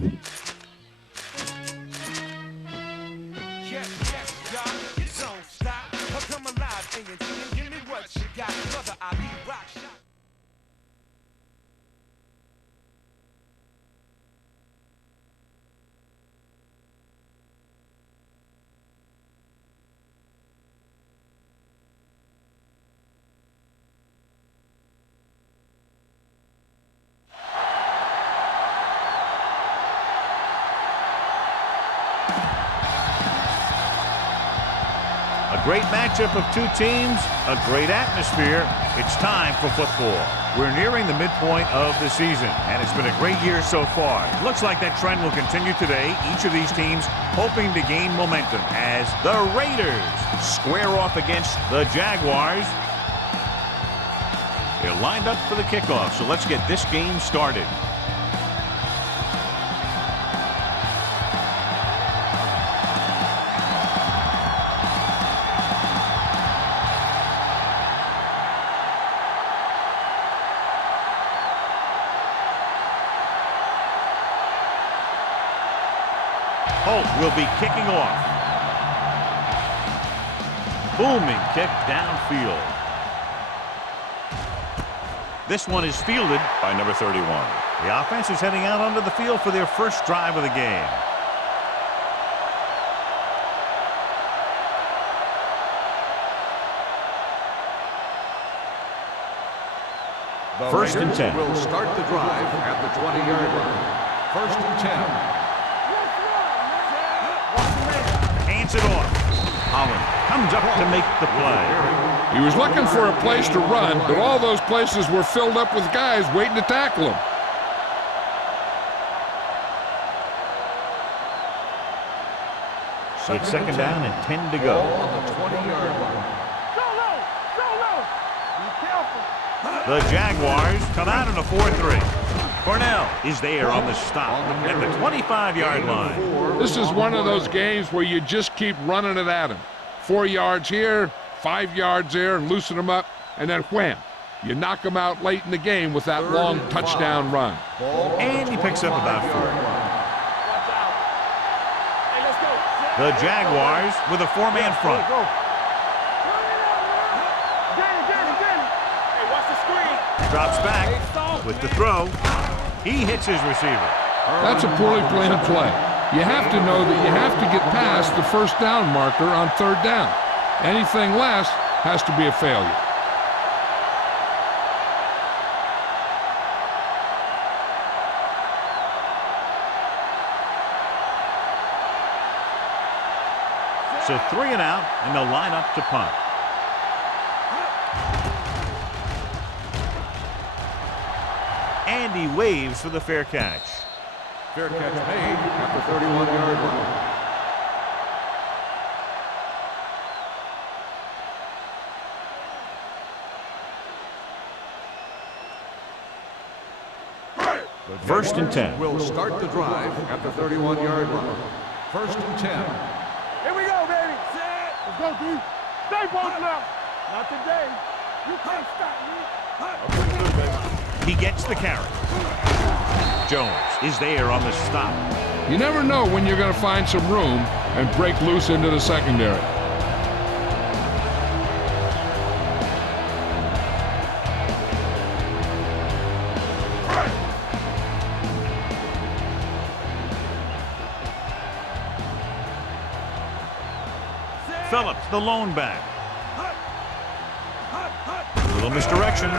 Yes, yes, y'all. Don't stop. Come alive, and give me what you got. Brother, I be rock shot. A great matchup of two teams, a great atmosphere. It's time for football. We're nearing the midpoint of the season, and it's been a great year so far. Looks like that trend will continue today. Each of these teams hoping to gain momentum as the Raiders square off against the Jaguars. They're lined up for the kickoff, so let's get this game started. Holt will be kicking off. Booming kick downfield. This one is fielded by number 31. The offense is heading out onto the field for their first drive of the game. The First and Raiders 10. will start the drive at the 20-yard line. First and 10. Hands it off. Holland comes up to make the play. He was looking for a place to run, but all those places were filled up with guys waiting to tackle him. It's second down and 10 to go. On the 20-yard line. The Jaguars come out in a 4-3. Cornell is there on the stop at the 25-yard line. This is one of those games where you just keep running it at him. 4 yards here, 5 yards there, and loosen them up, and then wham. You knock them out late in the game with that long touchdown run. And he picks up about 4. The Jaguars with a 4-man front. Drops back with the throw. He hits his receiver. That's a poorly planned play. You have to know that you have to get past the first down marker on third down. Anything less has to be a failure. So 3 and out, and they'll line up to punt. And he waves for the fair catch. Fair catch made at the 31-yard line. First and 10. Will start the drive at the 31-yard line. First and 10. Here we go, baby. Let's go, D. Stay both left. Not today. You can't stop me. He gets the carry. Jones is there on the stop. You never know when you're going to find some room and break loose into the secondary. Phillips, the lone back. Little misdirection.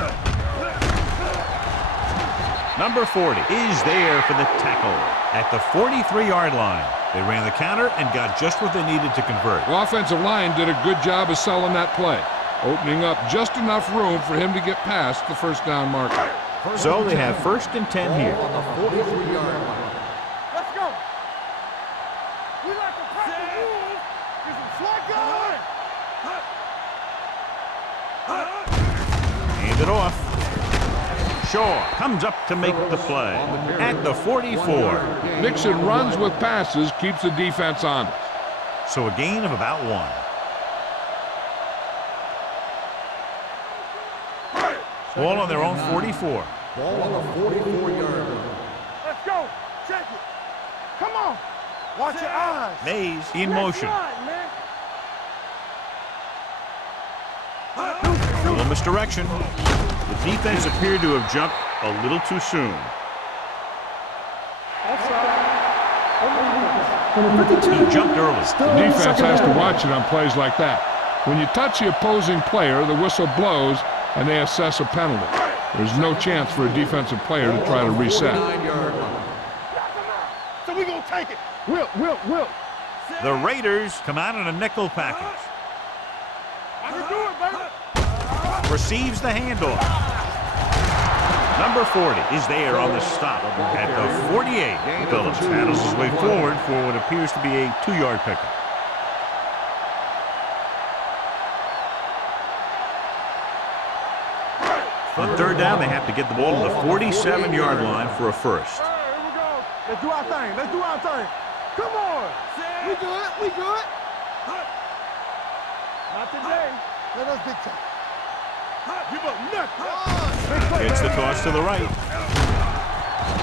Number 40 is there for the tackle at the 43-yard line. They ran the counter and got just what they needed to convert. The offensive line did a good job of selling that play, opening up just enough room for him to get past the first down marker. So they have first and 10 here. On the 43-yard line. Let's go. We like to press the rules. There's a flag going. Hand it off. Shaw comes up to make the play at the 44. Mixing runs with passes keeps the defense honest. So a gain of about 1. Ball on their own 44. Ball on the 44-yard line. Let's go. Check it. Come on. Watch your eyes. Mays in motion. A little misdirection. The defense appeared to have jumped a little too soon. He jumped early. The defense has to watch it on plays like that. When you touch the opposing player, the whistle blows and they assess a penalty. There's no chance for a defensive player to try to reset. So we gonna take it. Will. The Raiders come out in a nickel package. I can do it, baby. Receives the handoff. Number 40 is there on the stop at the 48. Phillips handles his way forward for what appears to be a 2-yard pickup. On third down, they have to get the ball to the 47-yard line for a first. Here we go. Let's do our thing. Come on. We good. Not today. Let us big time. Give up nothing. It's the toss to the right.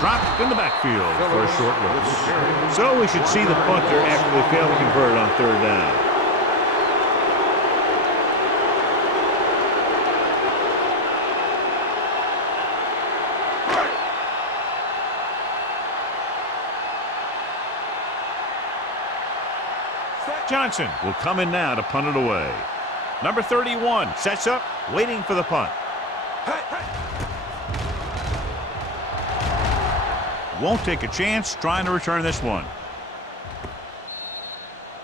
Dropped in the backfield for a short loss. So we should see the punter after they fail to convert on third down. Johnson will come in now to punt it away. Number 31 sets up, waiting for the punt. Won't take a chance trying to return this one.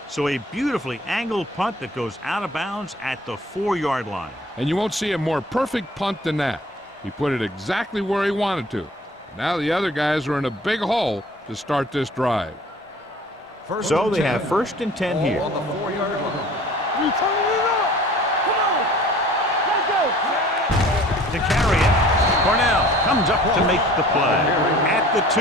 So a beautifully angled punt that goes out of bounds at the 4-yard line. And you won't see a more perfect punt than that. He put it exactly where he wanted to. Now the other guys are in a big hole to start this drive. So they have 1st and 10 here. On the 4-yard line. We turning it up. Come on. Let's go. To carry it, Cornell comes up to make the play at the 2.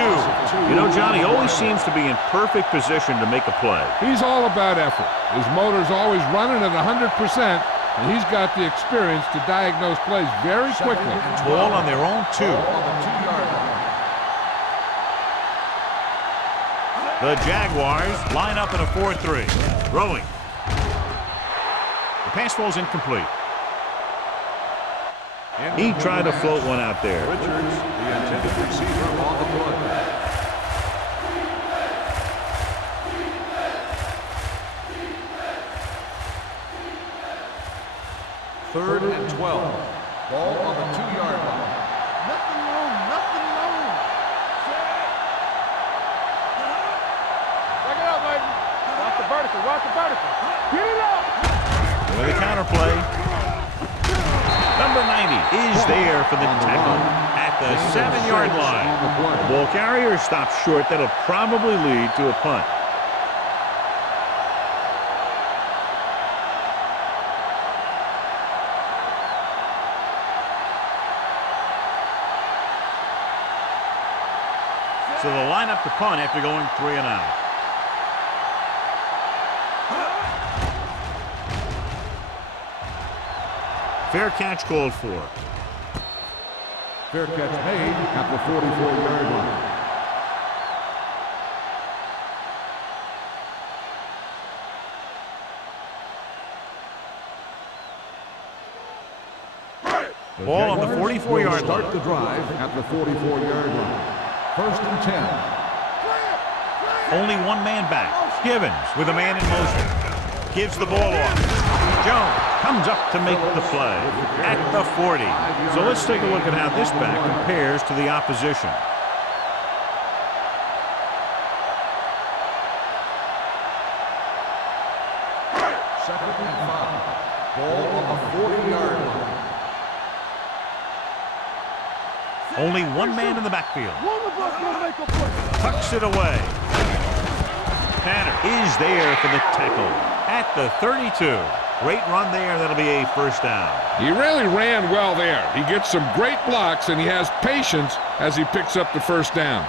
You know, Johnny always seems to be in perfect position to make a play. He's all about effort. His motor's always running at 100%, and he's got the experience to diagnose plays very quickly. Ball on their own 2. On the 2-yard line. The Jaguars line up in a 4-3. Throwing. The pass falls incomplete. He tried to float one out there. Richards, the intended receiver on the play. Third and 12. Ball on the 2-yard line. Nothing wrong. Back it up, baby. Watch the vertical. Get it up. With a counterplay. Number 90 is there for the tackle at the 7-yard line. The ball carrier stops short. That'll probably lead to a punt. So they'll line up to punt after going 3 and out. Fair catch called for. Fair catch made at the 44-yard line. Ball on the 44-yard line. Start the drive at the 44-yard line. 1st and 10. Only one man back. Givens with a man in motion. Gives the ball off. Jones comes up to make the play at the 40. So let's take a look at how this back compares to the opposition. Second and 5. Ball on the 40-yard line. Only one man in the backfield. One of us will make a play. Tucks it away. Tanner is there for the tackle at the 32. Great run there. That'll be a 1st down. He really ran well there. He gets some great blocks, and he has patience as he picks up the 1st down.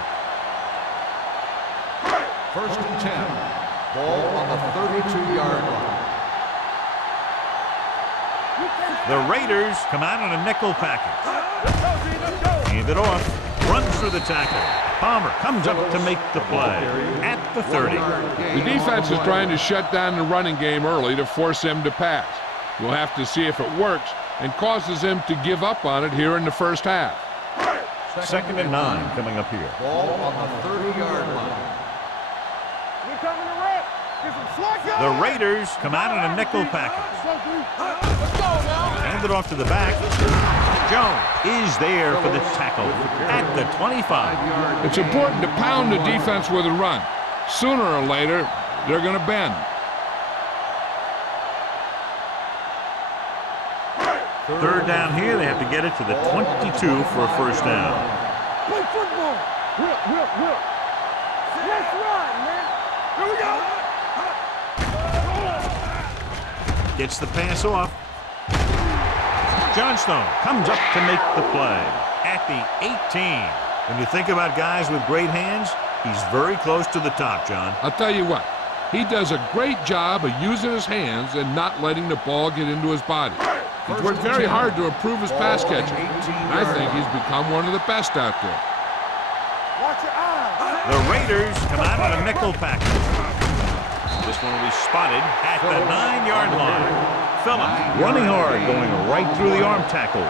1st and 10. Ball on the 32-yard line. The Raiders come out in a nickel package. Hand it off. runs through the tackle. Palmer comes up to make the play at the 30. The defense is trying to shut down the running game early to force him to pass. We'll have to see if it works and causes him to give up on it here in the first half. 2nd and 9 coming up here. Ball on the 30-yard line. We coming to rep. Get some slack up. The Raiders come out in a nickel package. Let's go now. Hand it off to the back. Jones is there for the tackle at the 25. It's important to pound the defense with a run. Sooner or later, they're going to bend. 3rd down here. They have to get it to the 22 for a first down. Play football. Whip. Let's run, man. Here we go. Gets the pass off. Johnstone comes up to make the play at the 18. When you think about guys with great hands, he's very close to the top, John. I'll tell you what, he does a great job of using his hands and not letting the ball get into his body. He's worked very hard to improve his pass catching. I think he's become one of the best out there. Watch your eyes. The Raiders come out in a nickel package. This one will be spotted at the 9-yard line. Phillips running hard, going right through the arm tackles.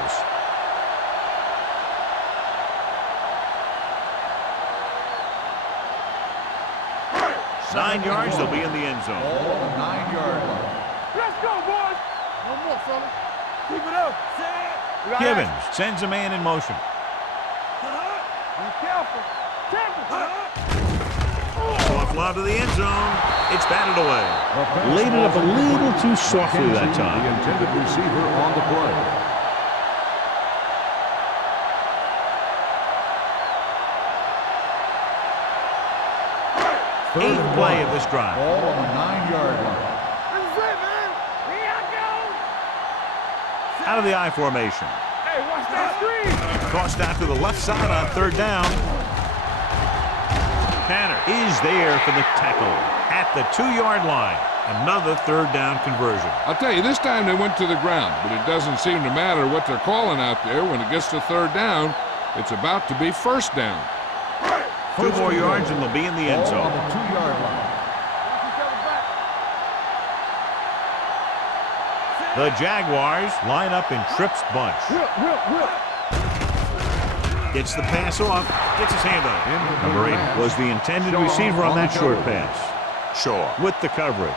Nine yards, they'll be in the end zone. Ball on the 9-yard line. Let's go, boys. One more, fella. Keep it up. Givens sends a man in motion. Be careful. Soft lob to the end zone. It's batted away. Laid it up a little too softly that The time. intended receiver on the play. Eighth play of this drive. Ball on the 9-yard line. This is it, man. Here I go. Out of the I formation. Hey, watch that screen. Tossed out to the left side on 3rd down. Tanner is there for the tackle at the 2-yard line. Another 3rd down conversion. I'll tell you, this time they went to the ground, but it doesn't seem to matter what they're calling out there. When it gets to 3rd down, it's about to be 1st down. 2 more yards and they'll be in the end Ball on zone. the 2-yard line. Watch each other back. The Jaguars line up in Tripp's bunch. Whip. Gets the pass off, gets his hand on it. Number 8 was the intended receiver on that short pass. Shaw with the coverage.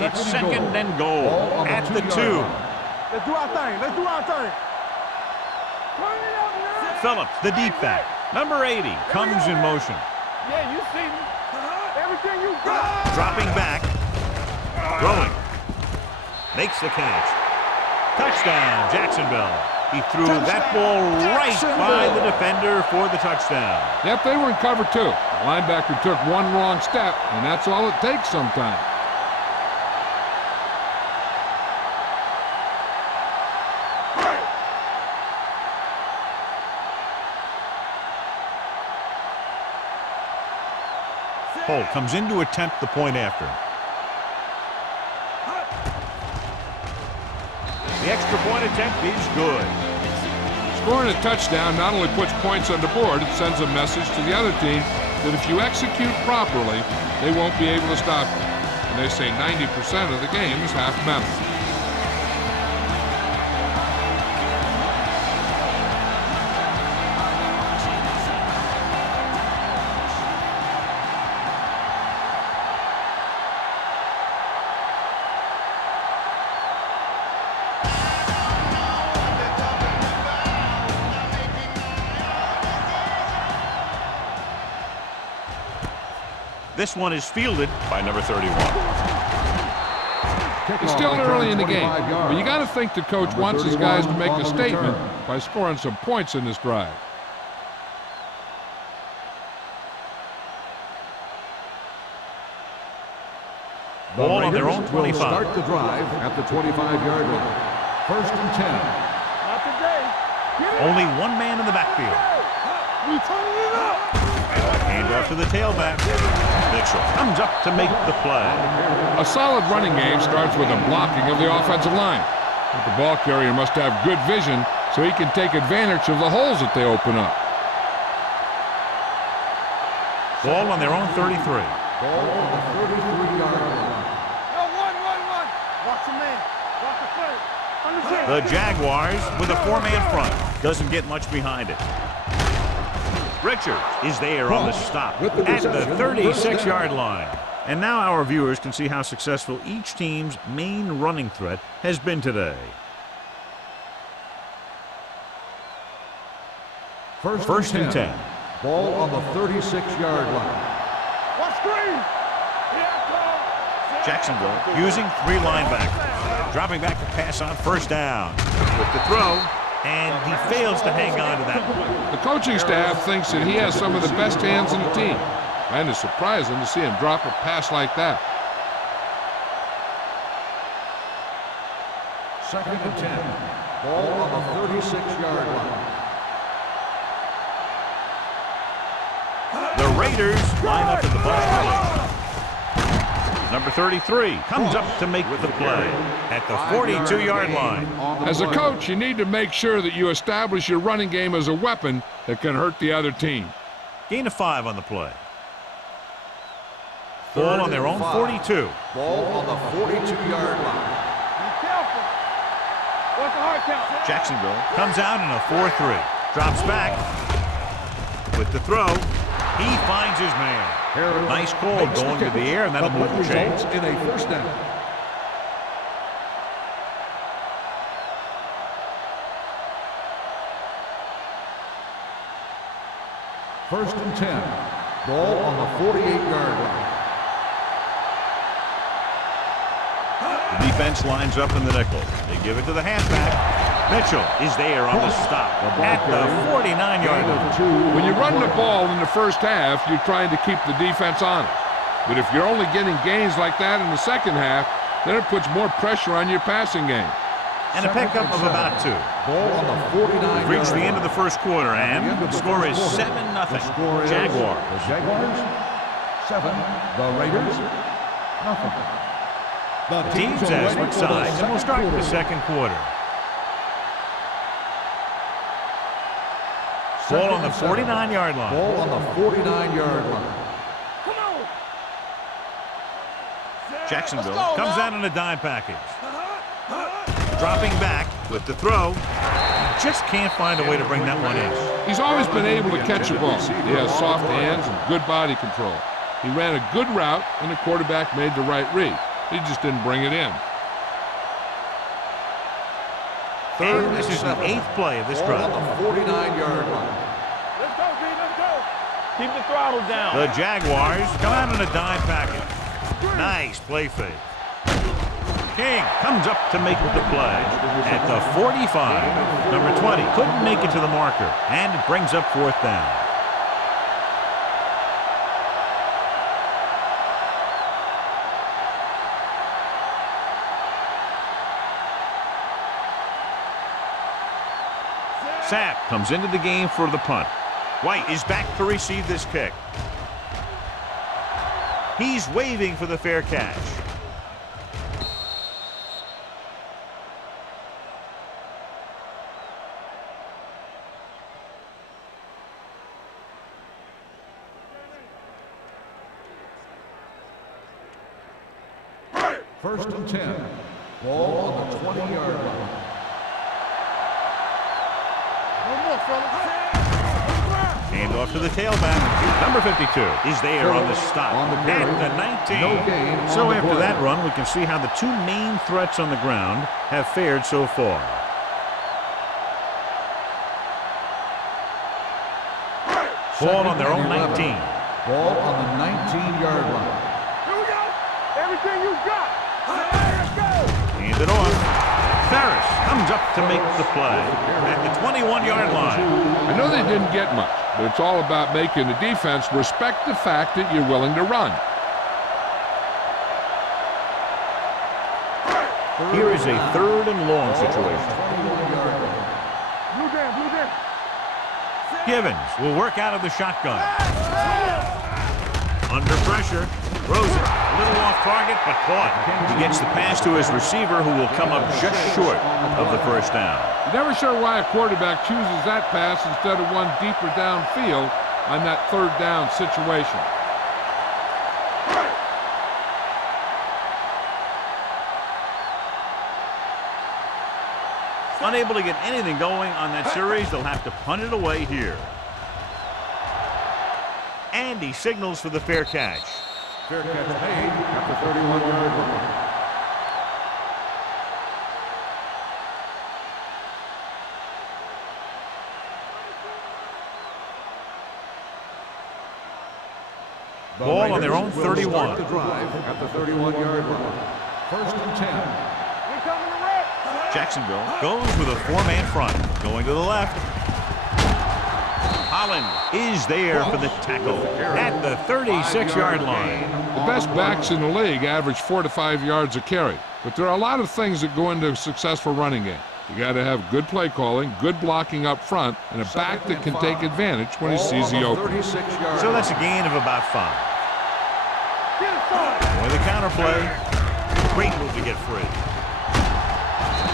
It's 2nd and goal at the 2. Let's do our thing. Turn it up now. Phillips, the deep back. Number 80 comes in motion. Yeah, you see me. Everything you got. Dropping back. Throwing. Makes the catch. Touchdown, Jacksonville. He threw that ball right by the defender for the touchdown. Yep, they were in cover 2. The linebacker took one wrong step, and that's all it takes sometimes. Holt comes in to attempt the point after. The extra point attempt is good. Scoring a touchdown not only puts points on the board, it sends a message to the other team that if you execute properly, they won't be able to stop you. And they say 90% of the game is half mental. This one is fielded by number 31. It's still early in the game, but you got to think the coach wants his guys to make a statement by scoring some points in this drive. Ball on their own 25. Start the drive at the 25-yard line. 1st and 10. Not today. Get it. Only one man in the backfield. We turning it up. Hand Handoff to the tailback. Mitchell comes up to make the play. A solid running game starts with a blocking of the offensive line. But the ball carrier must have good vision so he can take advantage of the holes that they open up. Ball on their own 33. Ball on the 33-yard line. Yo, one. Watch the man. Watch the play. Understand. The Jaguars with a four-man front. Doesn't get much behind it. Richards is there on the stop at the 36-yard line. And now our viewers can see how successful each team's main running threat has been today. First and 10. Ball on the 36-yard line. Watch screen. Jacksonville using three linebackers. Dropping back to pass on first down. With the throw, and he fails to hang on to that one. The coaching staff thinks that he has some of the best hands in the team. And it's surprising to see him drop a pass like that. Second and 10. Ball on the 36-yard line. The Raiders line up in the ball formation. Number 33 comes up to make the play at the 42-yard line. As a coach, you need to make sure that you establish your running game as a weapon that can hurt the other team. Gain of 5 on the play. Ball on their own 42. Ball on the 42-yard line. Be careful. What's the hard count? Jacksonville comes out in a 4-3. Drops back with the throw. He finds his man. Nice call going to the air, and that'll move the chains. In a first down. First and 10. Ball on the 48-yard line. The defense lines up in the nickel. They give it to the halfback. Mitchell is there on the stop at the 49-yard line. When you run the ball in the first half, you're trying to keep the defense honest. But if you're only getting gains like that in the second half, then it puts more pressure on your passing game. And a pickup of about 2. Ball on the 49-yard We've reached the end of the first quarter, and the score is 7-0. Jaguars. The Jaguars, 7. The Raiders, nothing. The Teams as switch sides, and we'll start with the second quarter. Ball on the 49-yard line. Ball on the 49-yard line. Come on. Jacksonville comes out in a dime package. Dropping back with the throw. Just can't find a way to bring that one in. He's always been able to catch a ball. He has soft hands and good body control. He ran a good route, and the quarterback made the right read. He just didn't bring it in. And this is the 8th play of this drive. Ball on the 49-yard line. Let's go, B. Let's go. Keep the throttle down. The Jaguars come out in a dime package. Nice play fake. King comes up to make the play at the 45. Number 20 couldn't make it to the marker, and it brings up 4th down. Sapp comes into the game for the punt. White is back to receive this kick. He's waving for the fair catch. First and 10. Ball on the 20-yard line. Hand off to the tailback. Number 52 is there on the stop at the 19. No gain So on the after play. that run, we can see how the two main threats on the ground have fared so far. Ball on their own 19. Ball on the 19-yard line. Here we go. Everything you got. Let's go. Hand it off. Ferris comes up to make the play at the 21-yard line. I know they didn't get much, but it's all about making the defense respect the fact that you're willing to run. Here is a 3rd and long situation. 21-yard line. Blue jam, blue jam. Givens will work out of the shotgun. Under pressure. Throws it. A little off target, but caught. He gets the pass to his receiver, who will come up just short of the first down. You're never sure why a quarterback chooses that pass instead of one deeper downfield on that third down situation. Unable to get anything going on that series, they'll have to punt it away here. And he signals for the fair catch. Fair catch made at the 31-yard line. Ball on their own 31. The drive at the 31-yard line. First and 10. Jacksonville goes with a four-man front. Going to the left. Holland is there for the tackle at the 36-yard line. The best backs in the league average 4 to 5 yards a carry. But there are a lot of things that go into a successful running game. You got to have good play calling, good blocking up front, and a back that can take advantage when he sees the opening. So that's a gain of about 5. With a counter play, great move to get free.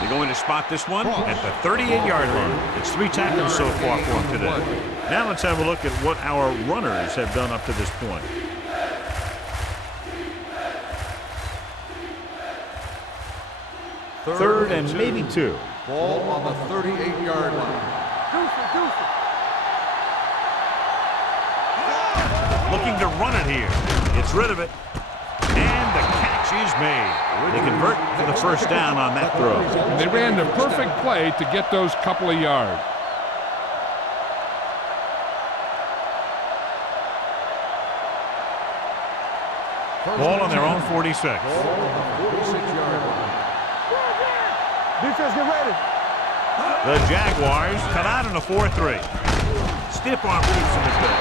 They're going to spot this one at the 38-yard line. It's 3 tackles so far for him today. Now let's have a look at what our runners have done up to this point. Third and maybe 2. Ball on the 38-yard line. Looking to run it here. Gets rid of it. And the catch is made. They convert for the first down on that throw. And they ran the perfect play to get those couple of yards. Ball on their own 46. Ball on the 46-yard line. Defense, get ready. The Jaguars come out in a 4-3. Stiff arm keeps him at bay.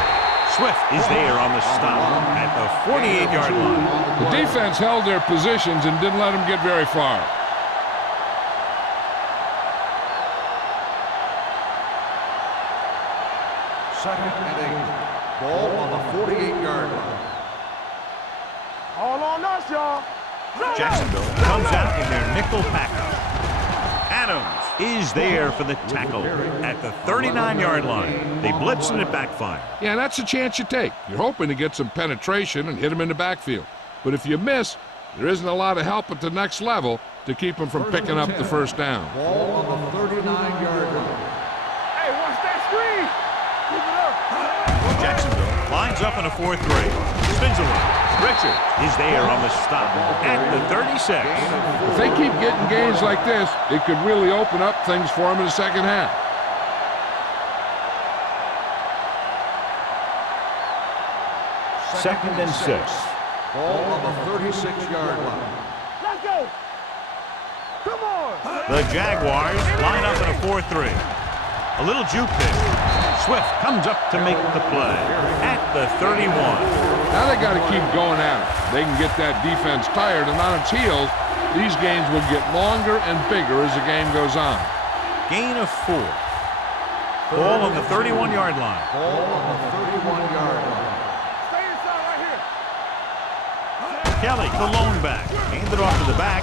Swift is there on the stop at the 48-yard line. The defense held their positions and didn't let them get very far. Second and 8. Ball on the 48-yard line. All on us, y'all. Jacksonville comes out in their nickel package. Adams is there for the tackle at the 39-yard line. They blitz and it backfires. Yeah, that's a chance you take. You're hoping to get some penetration and hit him in the backfield. But if you miss, there isn't a lot of help at the next level to keep him from picking up the first down. Ball on the 39-yard line. Hey, watch that screen. Keep it up. Jacksonville lines up in a 4-3. Spins around. Richard is there on the stop at the 36. If they keep getting gains like this, it could really open up things for them in the second half. Second and 6. Ball on the 36-yard line. Let's go. Come on. The Jaguars line up in a 4-3. A little juke pitch. Swift comes up to make the play at the 31. Now they got to keep going at it. They can get that defense tired, and on its heels, these games will get longer and bigger as the game goes on. Gain of 4. Ball on the 31-yard line. Ball on the 31-yard line. Stay inside right here. Kelly, the lone back. Handed off to the back.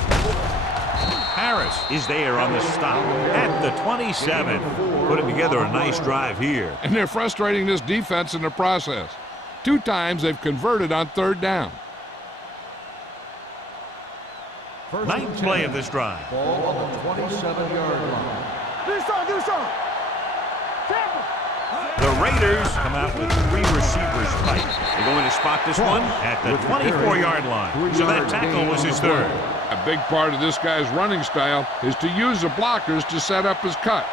Harris is there on the stop at the 27. Putting together a nice drive here. And they're frustrating this defense in the process. 2 times they've converted on third down. Ninth play of this drive. Ball on the 27-yard line. Do something. Tampa. The Raiders come out with 3 receivers tight. They're going to spot this one at the 24-yard line. So that tackle was his third. A big part of this guy's running style is to use the blockers to set up his cut.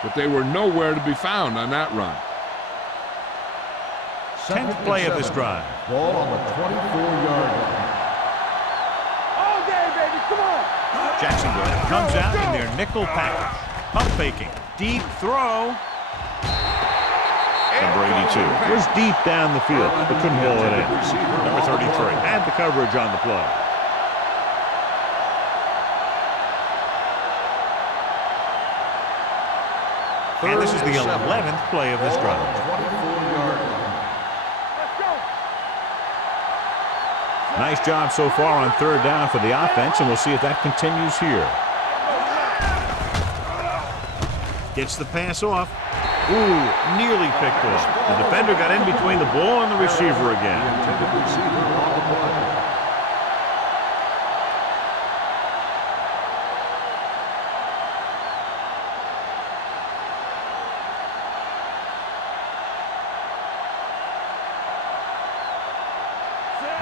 But they were nowhere to be found on that run. 10th play of this drive. Ball on the 24-yard line. All day, baby. Come on. Jacksonville comes out in their nickel package. Pump faking. Deep throw. Number 82 was deep down the field, but couldn't ball it in. Number 33 had the coverage on the play. And this is the 11th play of this drive. 24-yard line. Let's go. Nice job so far on third down for the offense, and we'll see if that continues here. Gets the pass off. Ooh, nearly picked off. The defender got in between the ball and the receiver again. The intended receiver on the play.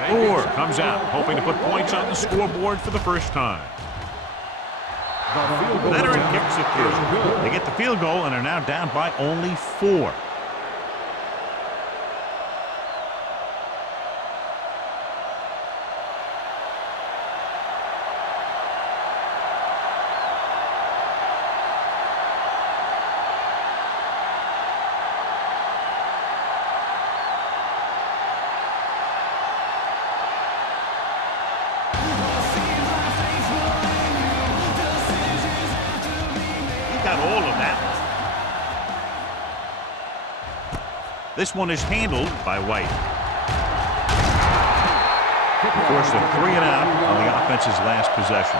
Moore comes out, hoping to put points on the scoreboard for the first time. Leonard kicks it through. They get the field goal and are now down by only 4. Got all of that. This one is handled by White. Forced a 3 and out on the offense's last possession.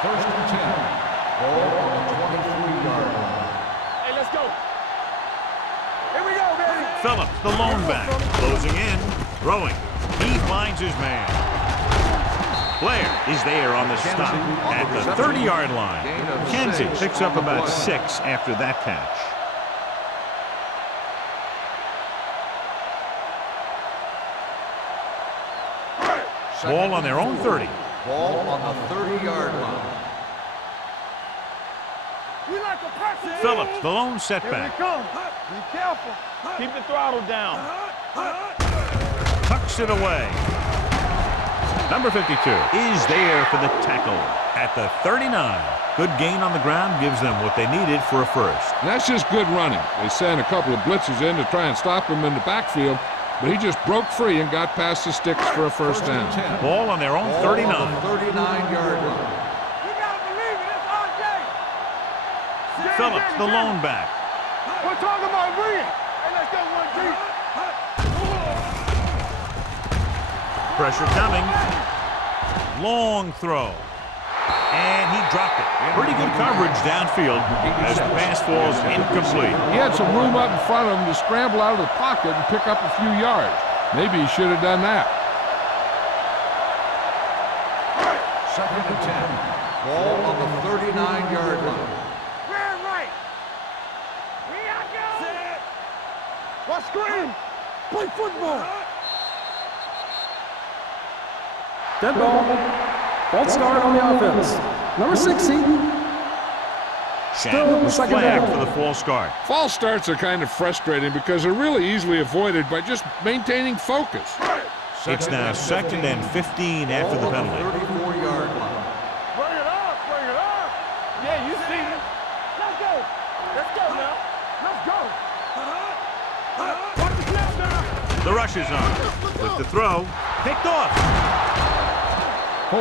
First and 10. Ball on the 23-yard line. Hey, let's go. Here we go, baby. Phillips, the lone back, closing in, throwing. He finds his man. Blair is there on the stop at the 30-yard line. Kenzie picks up about 6 after that catch. Ball on their own 30. Ball on the 30-yard line. We like a pressure. Phillips, the lone Here setback. we come. Be careful. Keep the throttle down. Tucks it away. Number 52 is there for the tackle at the 39. Good gain on the ground gives them what they needed for a first. And that's just good running. They sent a couple of blitzers in to try and stop him in the backfield, but he just broke free and got past the sticks for a first down. Ball on their own Ball 39. on the 39-yard line. You gotta believe it. It's RJ. Phillips, the lone back. We're talking about Reed. Hey, let's get one deep. Pressure coming. Long throw. And he dropped it. Pretty good coverage downfield as the pass falls incomplete. He had some room up in front of him to scramble out of the pocket and pick up a few yards. Maybe he should have done that. Second and 10. Ball on the 39-yard line. We're right. We are going. What screen? Play football. Dead ball. False start on the offense. Number 60. Shannon was second flagged down. for the false start. False starts are kind of frustrating because they're really easily avoided by just maintaining focus. It's now second and 15 after the penalty. 34-yard line. Bring it up. Bring it up. Yeah, you see it. Let's go. Let's go now. Let's go. Put the snap down. The rush is on. With the throw, picked off.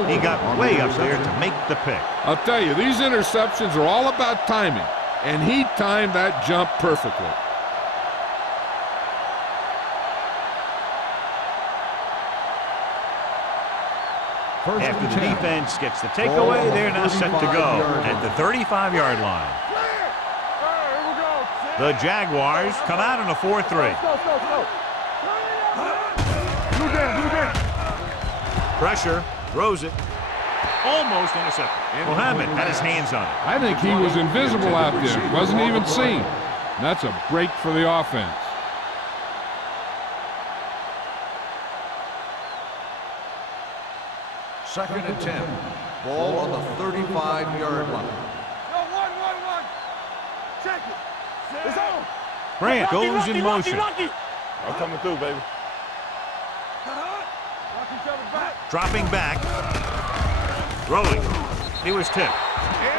He got way up there to make the pick. I'll tell you, these interceptions are all about timing, and he timed that jump perfectly. After the defense gets the takeaway, they're now set to go at the 35-yard line. Here we go. The Jaguars come out in a 4-3. Go. Do that. Pressure, throws it, almost intercepted. Mohammed had his hands on it. I think he was invisible out there, wasn't even seen. That's a break for the offense. Second and 10. Ball on the 35-yard line. Yo, one. Check it. It's on. Grant goes in motion. I'm coming through, baby. Dropping back. Throwing. He was tipped.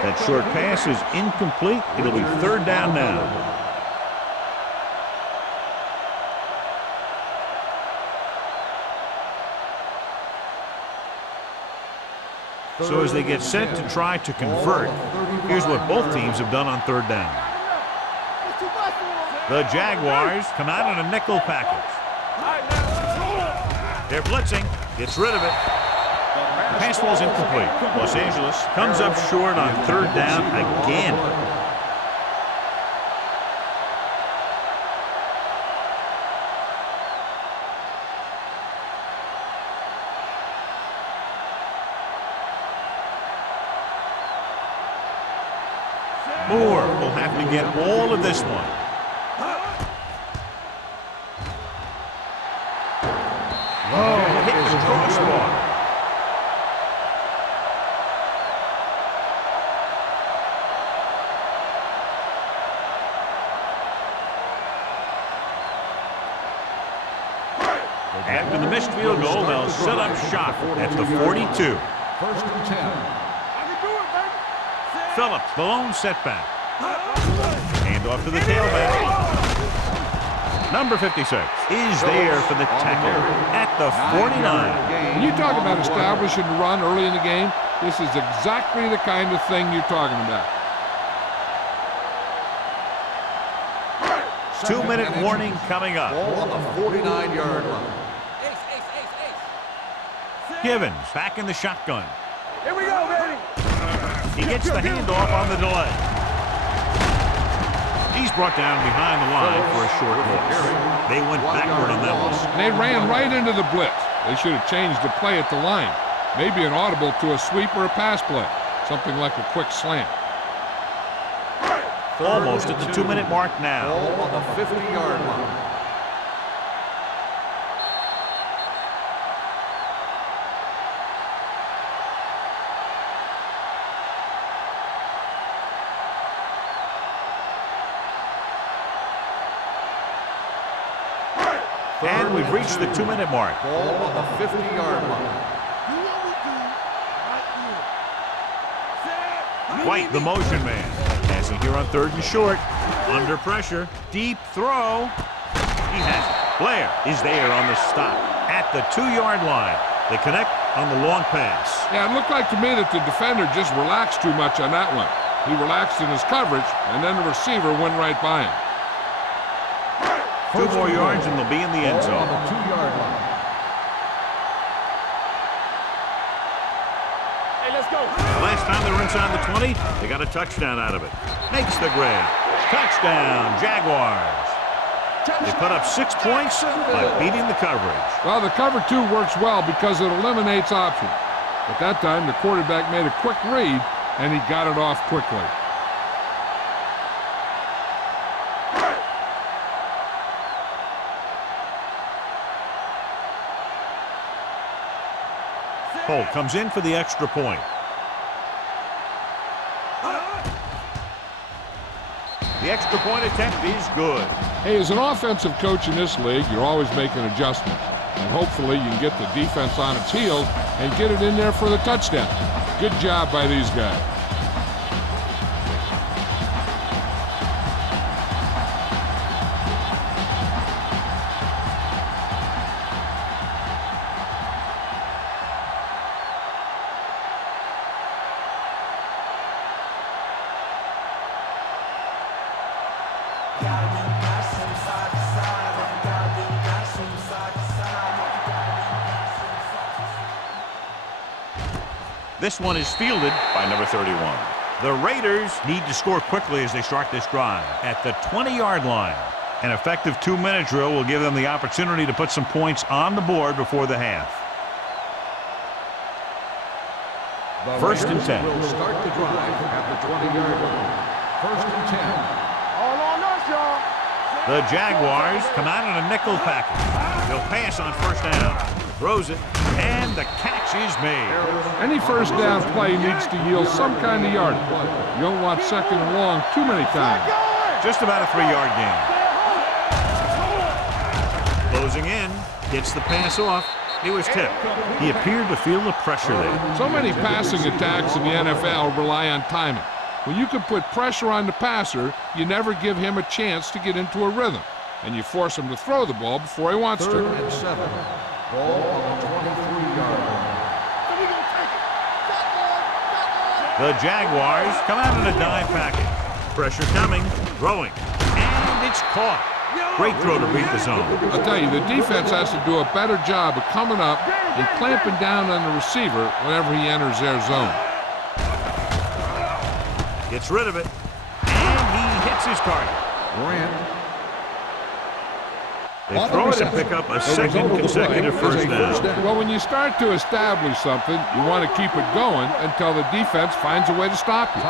That short pass is incomplete. It'll be third down now. So as they get set to try to convert, here's what both teams have done on third down. The Jaguars come out in a nickel package. They're blitzing. Gets rid of it. Pass ball's incomplete. Los Angeles comes up short on third down again. Moore will have to get all of this one. Oh, hit the crossbar. After the missed field goal, they'll set up shop at the 42. First and 10. Phillips, the lone setback. Hand off to the tailback. Number 56 is there for the tackle at the 49. When you talk about establishing the run early in the game, this is exactly the kind of thing you're talking about. 2-minute warning coming up. Ball on the 49-yard line. Givens back in the shotgun. Here we go, baby. He gets the handoff on the delay. He's brought down behind the line for a short loss. They went backward on that one. They ran right into the blitz. They should have changed the play at the line. Maybe an audible to a sweep or a pass play. Something like a quick slant. Almost at the 2-minute mark now. Ball on the 50-yard line. And we've reached the 2-minute mark. Ball on the 50-yard line. White, the motion man. Passing here on third and short. Under pressure. Deep throw. He has it. Blair is there on the stop at the 2-yard line. They connect on the long pass. Yeah, it looked like to me that the defender just relaxed too much on that one. He relaxed in his coverage, and then the receiver went right by him. 2 more yards and they'll be in the end zone. On the 2-yard line. Hey, let's go. Last time they were inside the 20, they got a touchdown out of it. Makes the grab. Touchdown, Jaguars. They put up 6 points by beating the coverage. Well, the cover 2 works well because it eliminates options. At that time, the quarterback made a quick read, and he got it off quickly. Holt comes in for the extra point. The extra point attempt is good. Hey, as an offensive coach in this league, you're always making adjustments. And hopefully you can get the defense on its heels and get it in there for the touchdown. Good job by these guys. This one is fielded by number 31. The Raiders need to score quickly as they start this drive at the 20-yard line. An effective 2-minute drill will give them the opportunity to put some points on the board before the half. First and 10. Will start the drive at the 20-yard line. First and 10. All on us, y'all. The Jaguars come out in a nickel package. They'll pass on first down. Throws it, and the catch is made. Any first down play needs to yield some kind of yardage. You don't want second and long too many times. Just about a 3-yard gain. Closing in, gets the pass off. He was tipped. He appeared to feel the pressure there. So many passing attacks in the NFL rely on timing. When you can put pressure on the passer, you never give him a chance to get into a rhythm, and you force him to throw the ball before he wants Third to. and 7. Ball on the 23-yard line. The Jaguars come out in a dime package. Pressure coming, throwing, and it's caught. Great throw to beat the zone. I'll tell you, the defense has to do a better job of coming up and clamping down on the receiver whenever he enters their zone. Gets rid of it, and he hits his target. They throw it and pick up a second consecutive first down. Well, when you start to establish something, you want to keep it going until the defense finds a way to stop you.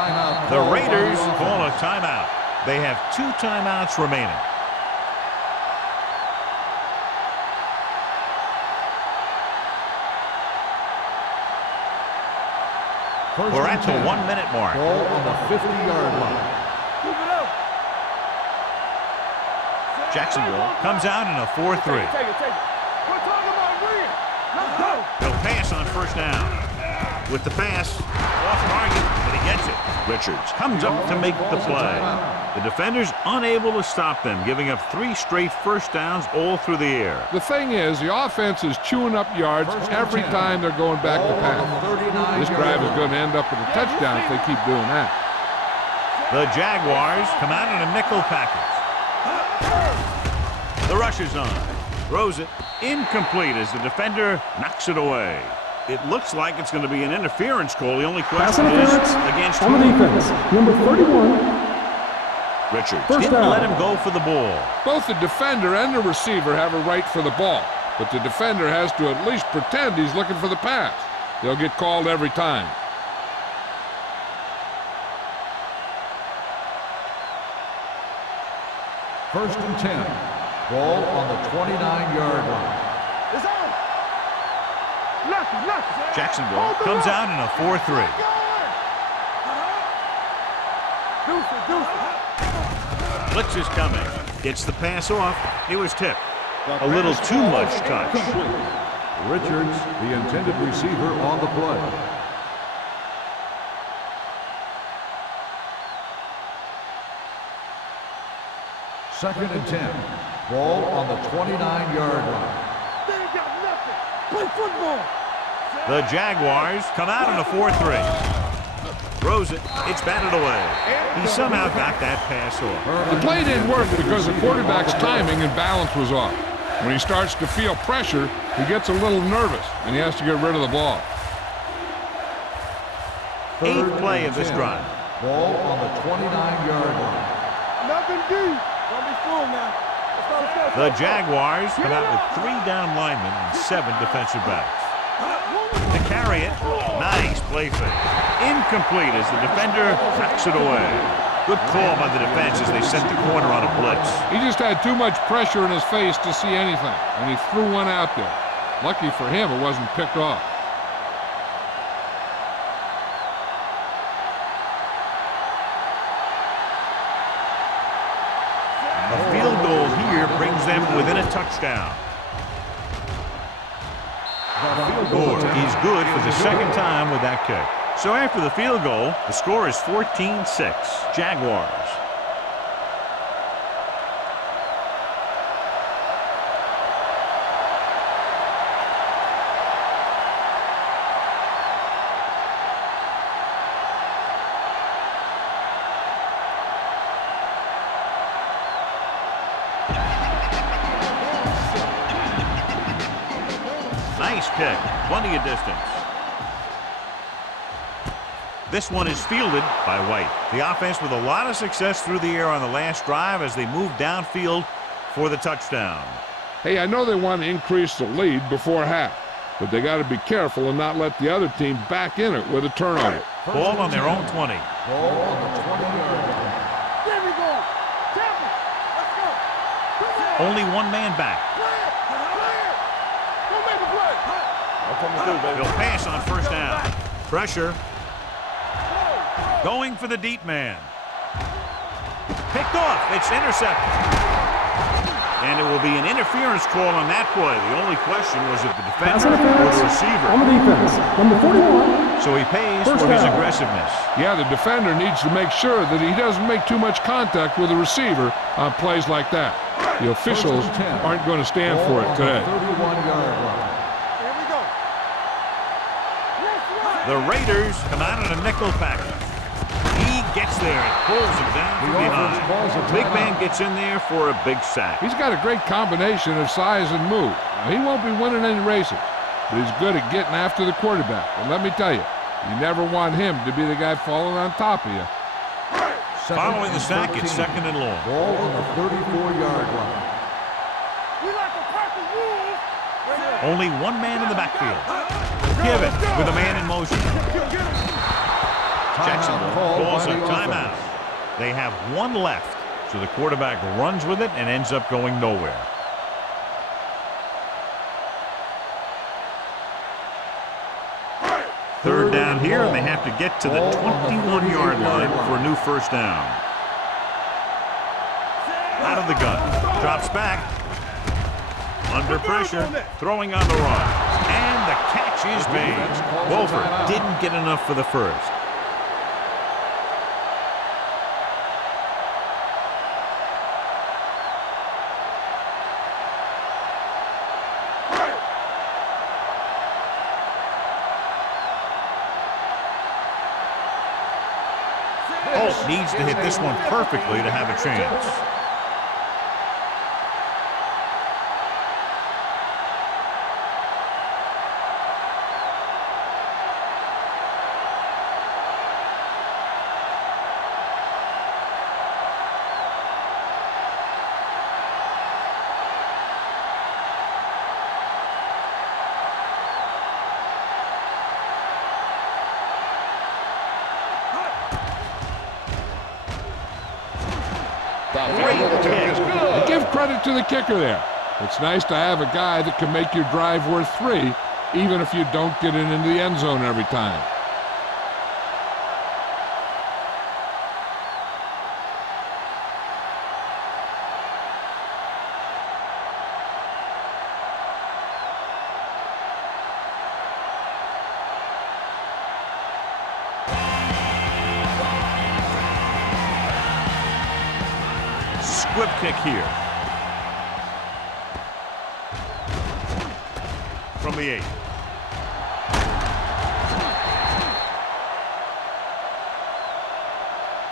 The Raiders call a timeout. They have 2 timeouts remaining. We're at the 1-minute mark. Ball on the 50-yard line. Keep it up. Jacksonville comes out in a 4-3. Take it. We're talking about win. Let's go. They'll pass on first down. With the pass, off target, but he gets it. Richards comes up to make the play. The defenders unable to stop them, giving up 3 straight first downs all through the air. The thing is, the offense is chewing up yards every time they're going back to pass. This drive is going to end up with a touchdown if they keep doing that. The Jaguars come out in a nickel package. The rush is on. Throws it. Incomplete as the defender knocks it away. It looks like it's going to be an interference call. The only question is against on the defense. Number 31. Richards First didn't down. let him go for the ball. Both the defender and the receiver have a right for the ball, but the defender has to at least pretend he's looking for the pass. They'll get called every time. First and 10. Ball on the 29-yard line. It's on. Left. Jacksonville comes out in a 4-3. Blitz is coming. Gets the pass off. He was tipped. A little too much touch. Richards, the intended receiver, on the play. Second and 10. Ball on the 29-yard line. They ain't got nothing. Play football. The Jaguars come out in a 4-3. Throws it. It's batted away. He somehow got that pass off. The play didn't work because the quarterback's timing and balance was off. When he starts to feel pressure, he gets a little nervous, and he has to get rid of the ball. 8th play of this drive. Ball on the 29-yard line. Nothing deep. Don't be fooled now. Let's go. The Jaguars come out with 3 down linemen and 7 defensive backs. To carry it, nice play fake. Incomplete as the defender knocks it away. Good call by the defense as they sent the corner on a blitz. He just had too much pressure in his face to see anything, and he threw one out there. Lucky for him, it wasn't picked off. A field goal here brings them within a touchdown. Gore is good for the second time with that kick. So after the field goal, the score is 14-6, Jaguars. Nice kick, plenty of distance. This one is fielded by White. The offense with a lot of success through the air on the last drive as they move downfield for the touchdown. Hey, I know they want to increase the lead before half, but they got to be careful and not let the other team back in it with a turnover. Ball on their own 20. Ball on the 20-yard line. There we go. Tap it. Let's go. Come on. Only one man back. Play it. Go make a play. I'll come through, baby. He'll pass on first down. Pressure. Going for the deep man. Picked off. It's intercepted. And it will be an interference call on that play. The only question was if the defender or the receiver. On the defense. Number 41. So he pays First for his down. aggressiveness. Yeah, the defender needs to make sure that he doesn't make too much contact with the receiver on plays like that. The officials aren't going to stand for it today. 31-yard line. Here we go. Let's run. The Raiders come out in a nickel package. He gets there and pulls him down from behind. Big man gets in there for a big sack. He's got a great combination of size and move. Now, he won't be winning any races, but he's good at getting after the quarterback. And let me tell you, you never want him to be the guy falling on top of you. Following the sack, it's second and long. Ball on the 34-yard line. We like to practice rules. Only one man in the backfield. Give it with a man in motion. Jacksonville calls a timeout. They have one left, so the quarterback runs with it and ends up going nowhere. Third down here, and they have to get to the 21-yard line for a new first down. Out of the gun. Drops back. Under pressure. Throwing on the run. And the catch is made. Wolford didn't get enough for the first. Holt needs to hit this one perfectly to have a chance. And give credit to the kicker there. It's nice to have a guy that can make your drive worth 3, even if you don't get it into the end zone every time. Squib kick here. From the 8.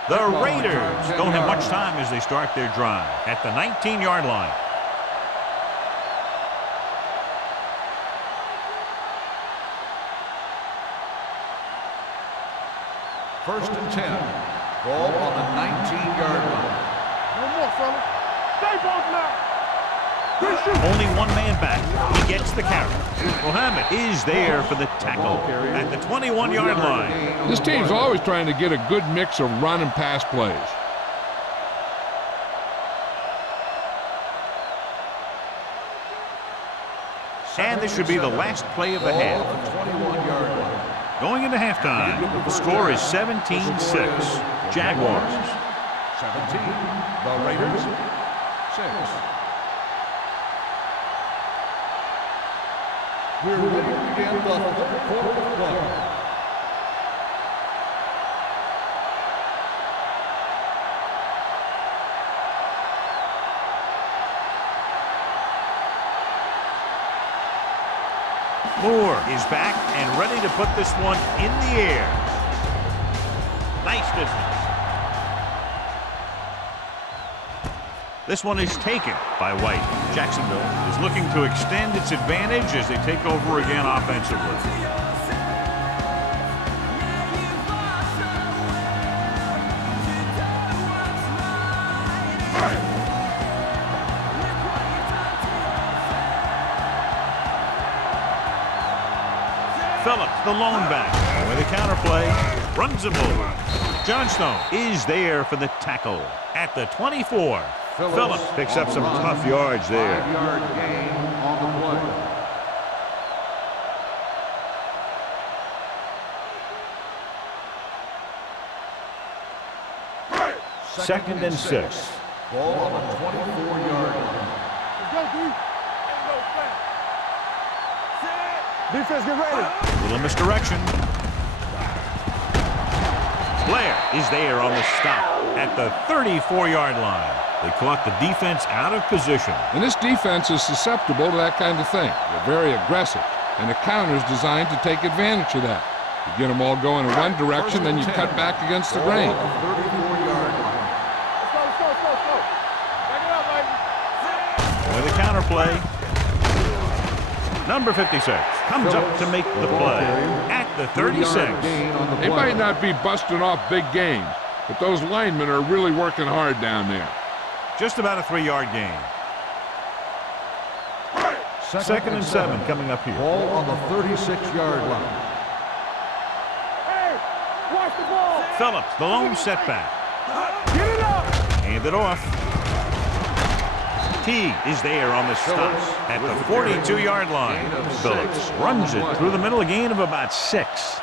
The Raiders don't have much time as they start their drive at the 19-yard line. First and 10. Ball on the 19-yard line. No more, fellas. Stay both now. Only one man back. He gets the carry. Muhammad is there for the tackle at the 21-yard line. This team's always trying to get a good mix of run and pass plays. And this should be the last play of the half. Going into halftime, the score is 17-6. Jaguars. 17. The Raiders, 6. We're ready to begin the third quarter of play. Moore is back and ready to put this one in the air. Nice distance. This one is taken by White. Jacksonville is looking to extend its advantage as they take over again offensively. Phillips, the lone back, with a counterplay, runs him over. Johnstone is there for the tackle at the 24. Phillips picks up some tough yards there. 5-yard gain on the play. Second and 6. Ball on the 24-yard line. Let's go, D. Ain't no flat. Set. Defense, get ready. Little misdirection. Blair is there on the stop at the 34-yard line. They caught the defense out of position. And this defense is susceptible to that kind of thing. They're very aggressive, and the counter's designed to take advantage of that. You get them all going in one direction, then you cut back against the grain. 34-yard line. Let's go. Back it up, baby. With a counter play. Number 56 comes up to make the play at the 36. They might not be busting off big gains, but those linemen are really working hard down there. Just about a 3-yard gain. Second and 7 coming up here. Ball on the 36-yard line. Hey, watch the ball. Phillips, the lone setback. Get it up. Hand it off. Teague is there on the stop at the 42-yard line. Phillips runs it through the middle, a gain of about 6.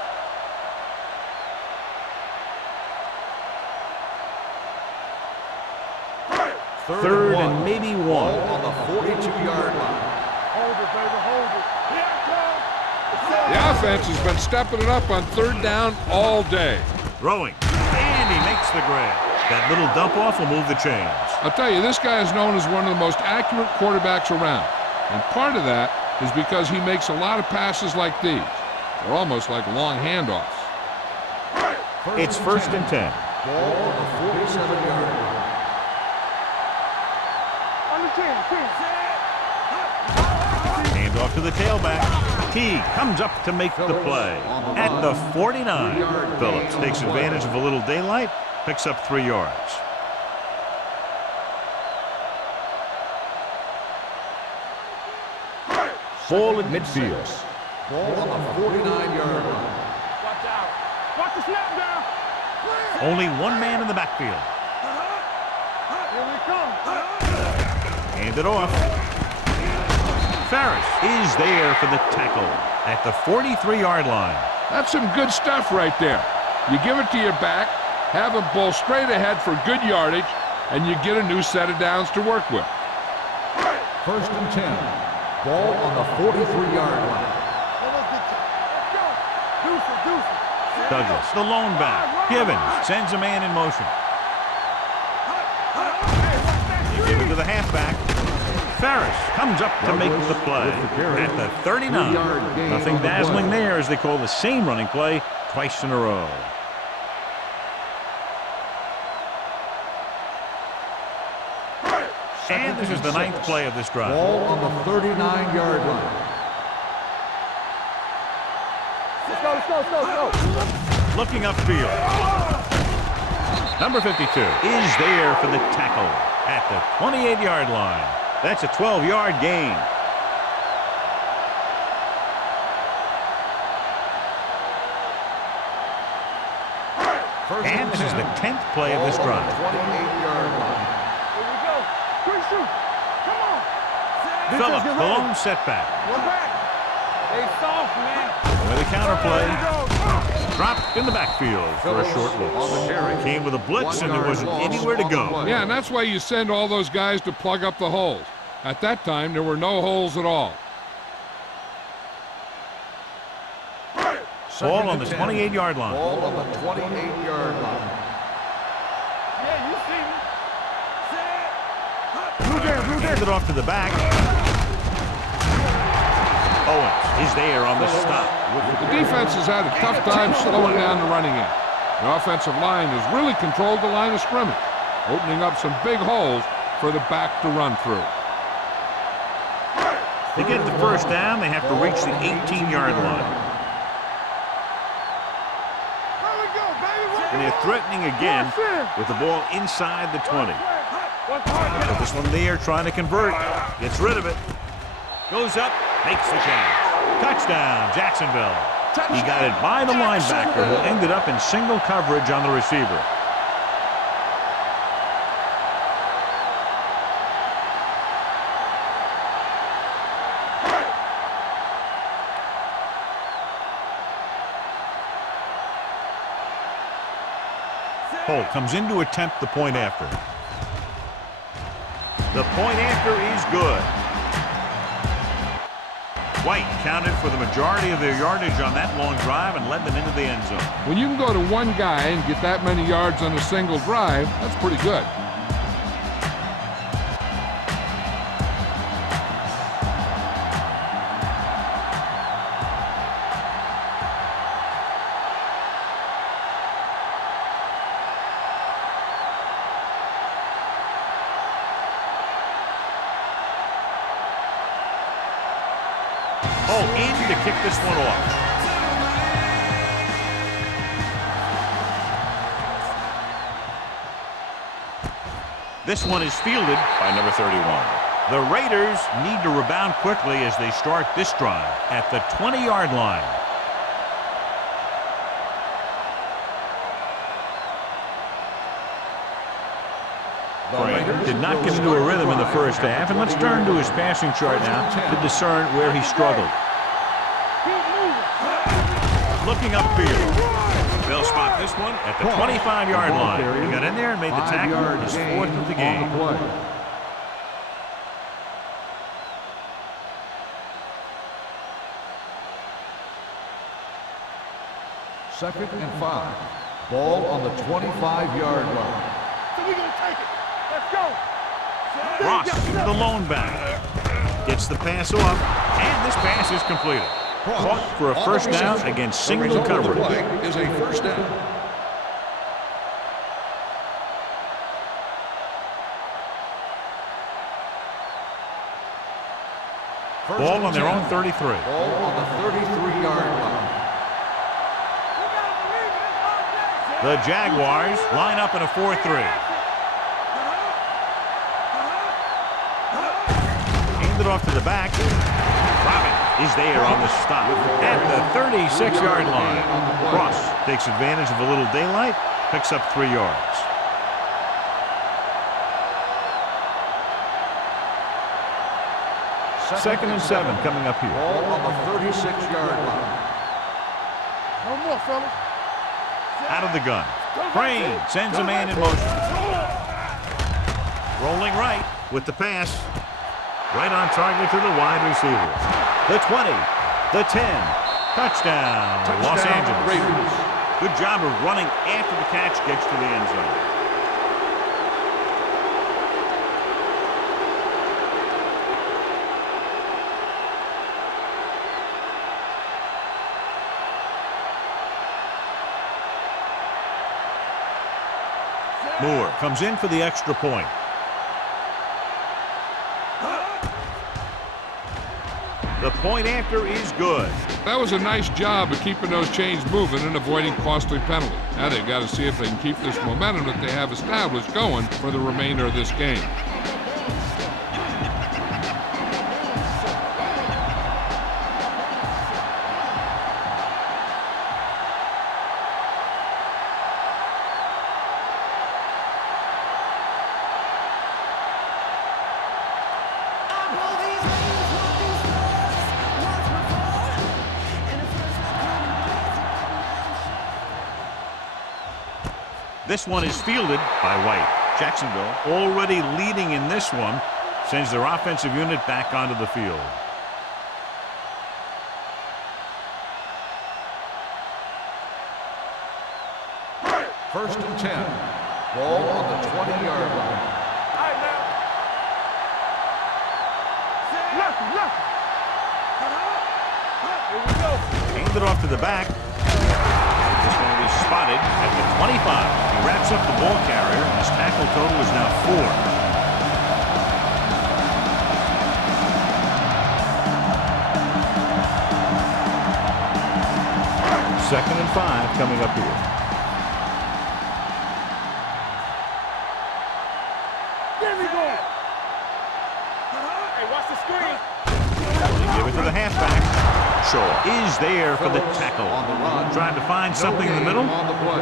Third and maybe 1. Ball on the 42-yard line. Hold it, baby, hold it. Here it comes. The offense has been stepping it up on third down all day. Throwing, and he makes the grab. That little dump off will move the chains. I'll tell you, this guy is known as one of the most accurate quarterbacks around. And part of that is because he makes a lot of passes like these. They're almost like long handoffs. It's first and 10. Ball on the 47-yard line. On the 10. Hand off to the tailback. Teague comes up to make the play at the 49. Phillips takes advantage of a little daylight, picks up 3 yards. Ball at midfield. Ball on the 49-yard line. Watch out. Watch the snap down. Only one man in the backfield. Here we come. Hand it off. Ferris is there for the tackle at the 43-yard line. That's some good stuff right there. You give it to your back, have him pull straight ahead for good yardage, and you get a new set of downs to work with. First and 10. Ball on the 43-yard line. Let's go. Deuce. Douglas, the lone back. Givens sends a man in motion. They give it to the halfback. Ferris comes up to make the play at the 39. Nothing dazzling there as they call the same running play twice in a row. And this is the 9th play of this drive. Ball on the 39-yard line. Let's go. Looking upfield. Number 52 is there for the tackle at the 28-yard line. That's a 12-yard gain. And this is the 10th play of this drive. 28-yard line. Here we go. Quick shoot. Come on. Phillips, the lone setback. We're back. They soft, man. With a counter play. Dropped in the backfield for a short loss. Came with a blitz and there wasn't anywhere to go. Yeah, and that's why you send all those guys to plug up the holes. At that time, there were no holes at all. Ball on the 28-yard line. Ball on the 28-yard line. Yeah, you see me. Hand it off to the back. Owens is there on the stop. The defense has had a tough time slowing down the running end. The offensive line has really controlled the line of scrimmage, opening up some big holes for the back to run through. To get the first down, they have to reach the 18-yard line. And they're threatening again with the ball inside the 20. But this one there trying to convert. Gets rid of it. Goes up, makes the catch. Touchdown, Jacksonville. He got it by the linebacker who ended up in single coverage on the receiver. Holt comes in to attempt the point after. The point after is good. White counted for the majority of their yardage on that long drive and led them into the end zone. When you can go to one guy and get that many yards on a single drive, that's pretty good. go in to kick this one off. This one is fielded by number 31. The Raiders need to rebound quickly as they start this drive at the 20-yard line. Did not get into a rhythm in the first half, and let's turn to his passing chart now to discern where he struggled. Looking upfield. They'll spot this one at the 25-yard line. He got in there and made the tackle, his fourth of the game. Second and 5. Ball on the 25-yard line. So we're going to take it. Let's go. Ross, the lone back. Gets the pass off, and this pass is completed. Caught for a first down against single coverage. Is a first down. Ball on their own 33. Ball on the 33-yard line. The Jaguars line up in a 4-3. Aimed it off to the back. Robin is there on the stop at the 36-yard line. Ross takes advantage of a little daylight, picks up 3 yards. Second and 7 coming up here. Ball on the 36-yard line. No more, fellas. Out of the gun. Crane sends a man in motion. Rolling right with the pass. Right on target to the wide receiver. The 20, the 10. Touchdown, Los Angeles. Raiders. Good job of running after the catch gets to the end zone. Moore comes in for the extra point. The point after is good. That was a nice job of keeping those chains moving and avoiding costly penalties. Now they've got to see if they can keep this momentum that they have established going for the remainder of this game. This one is fielded by White. Jacksonville, already leading in this one, sends their offensive unit back onto the field. First and 10. Ball on the 20-yard line. All right, now. Left. Here we go. Aimed it off to the back. This one will be spotted at the 25. He wraps up the ball carrier. His tackle total is now 4. Second and 5 coming up here. There we go. Hey, watch the screen. They give it to the halfback. Shaw is there for the tackle. Trying to find something in the middle.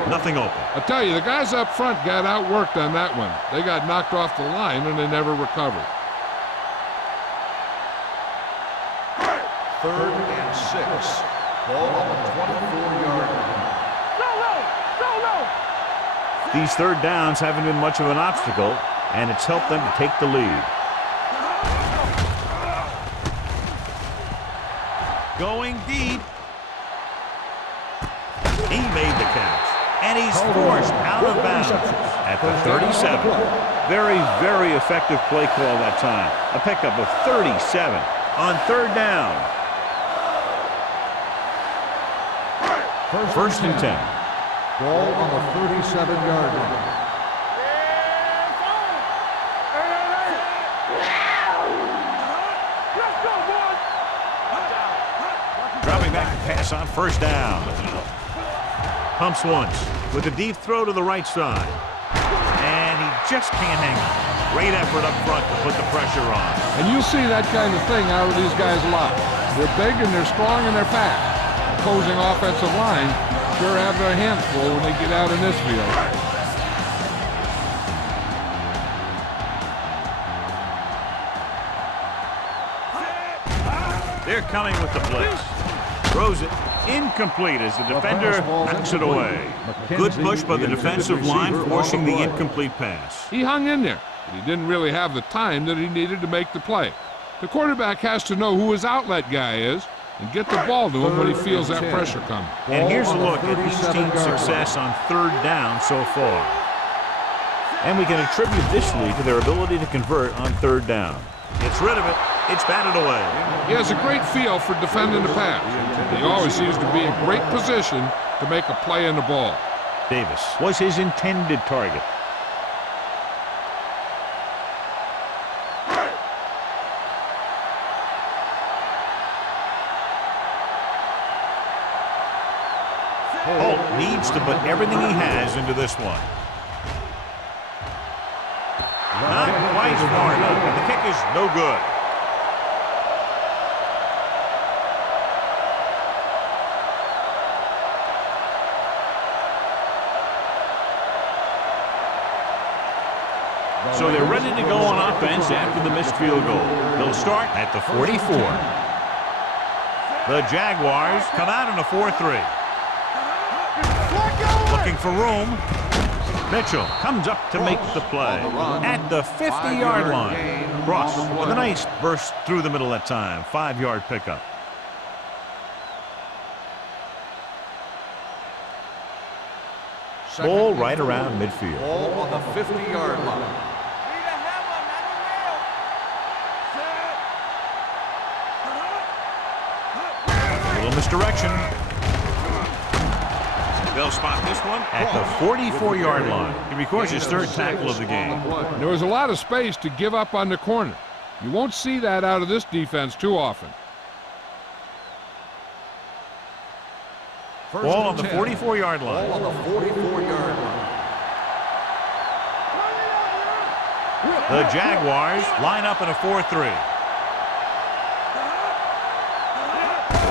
Nothing open. I tell you, the guys up front got outworked on that one. They got knocked off the line and they never recovered. Third and 6. Ball on the 24-yard line. These third downs haven't been much of an obstacle, and it's helped them to take the lead. Going deep. He made the catch, and he's forced out of bounds at the 37. Very, very effective play call that time. A pickup of 37 on third down. First and 10. Ball on the 37-yard line. Let's go, boys. pass on first down. Pumps once with a deep throw to the right side. And he just can't hang on. Great effort up front to put the pressure on. And you'll see that kind of thing out of these guys a lot. They're big and they're strong and they're fast. Opposing offensive line sure have their hands full when they get out in this field. They're coming with the blitz. Throws it incomplete as the defender knocks it away. Good push by the defensive line, forcing the incomplete pass. He hung in there, but he didn't really have the time that he needed to make the play. The quarterback has to know who his outlet guy is and get the ball to him when he feels that pressure coming. And here's a look at these teams' success on third down so far. And we can attribute this lead to their ability to convert on third down. Gets rid of it. It's batted away. He has a great feel for defending the pass. He always seems to be in great position to make a play in the ball. Davis was his intended target. Holt needs to put everything he has into this one. Not quite far enough, and the kick is no good. So they're ready to go on offense after the missed field goal. They'll start at the 44. The Jaguars come out in a 4-3. Looking for room. Mitchell comes up to make the play at the 50-yard line. Cross with a nice burst through the middle that time. 5-yard pickup. Ball right around midfield. Ball on the 50-yard line. Little misdirection. They'll spot this one at the 44-yard line. He records his third tackle of the game. There was a lot of space to give up on the corner. You won't see that out of this defense too often. Ball on the 44-yard line. Ball on the 44-yard line. The Jaguars line up in a 4-3.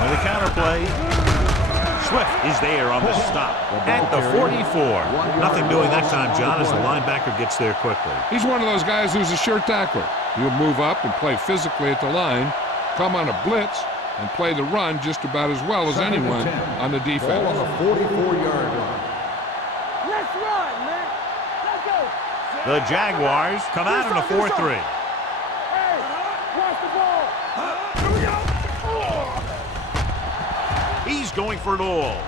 With the counterplay. Swift is there on the stop at the 44. Nothing doing that time, John, as the linebacker gets there quickly. He's one of those guys who's a sure tackler. He'll move up and play physically at the line, come on a blitz, and play the run just about as well as anyone on the defense. Ball on the 44-yard line. Let's run, man. Let's go. The Jaguars come out in a 4-3. Hey, watch the ball. Here we go. He's going for it all.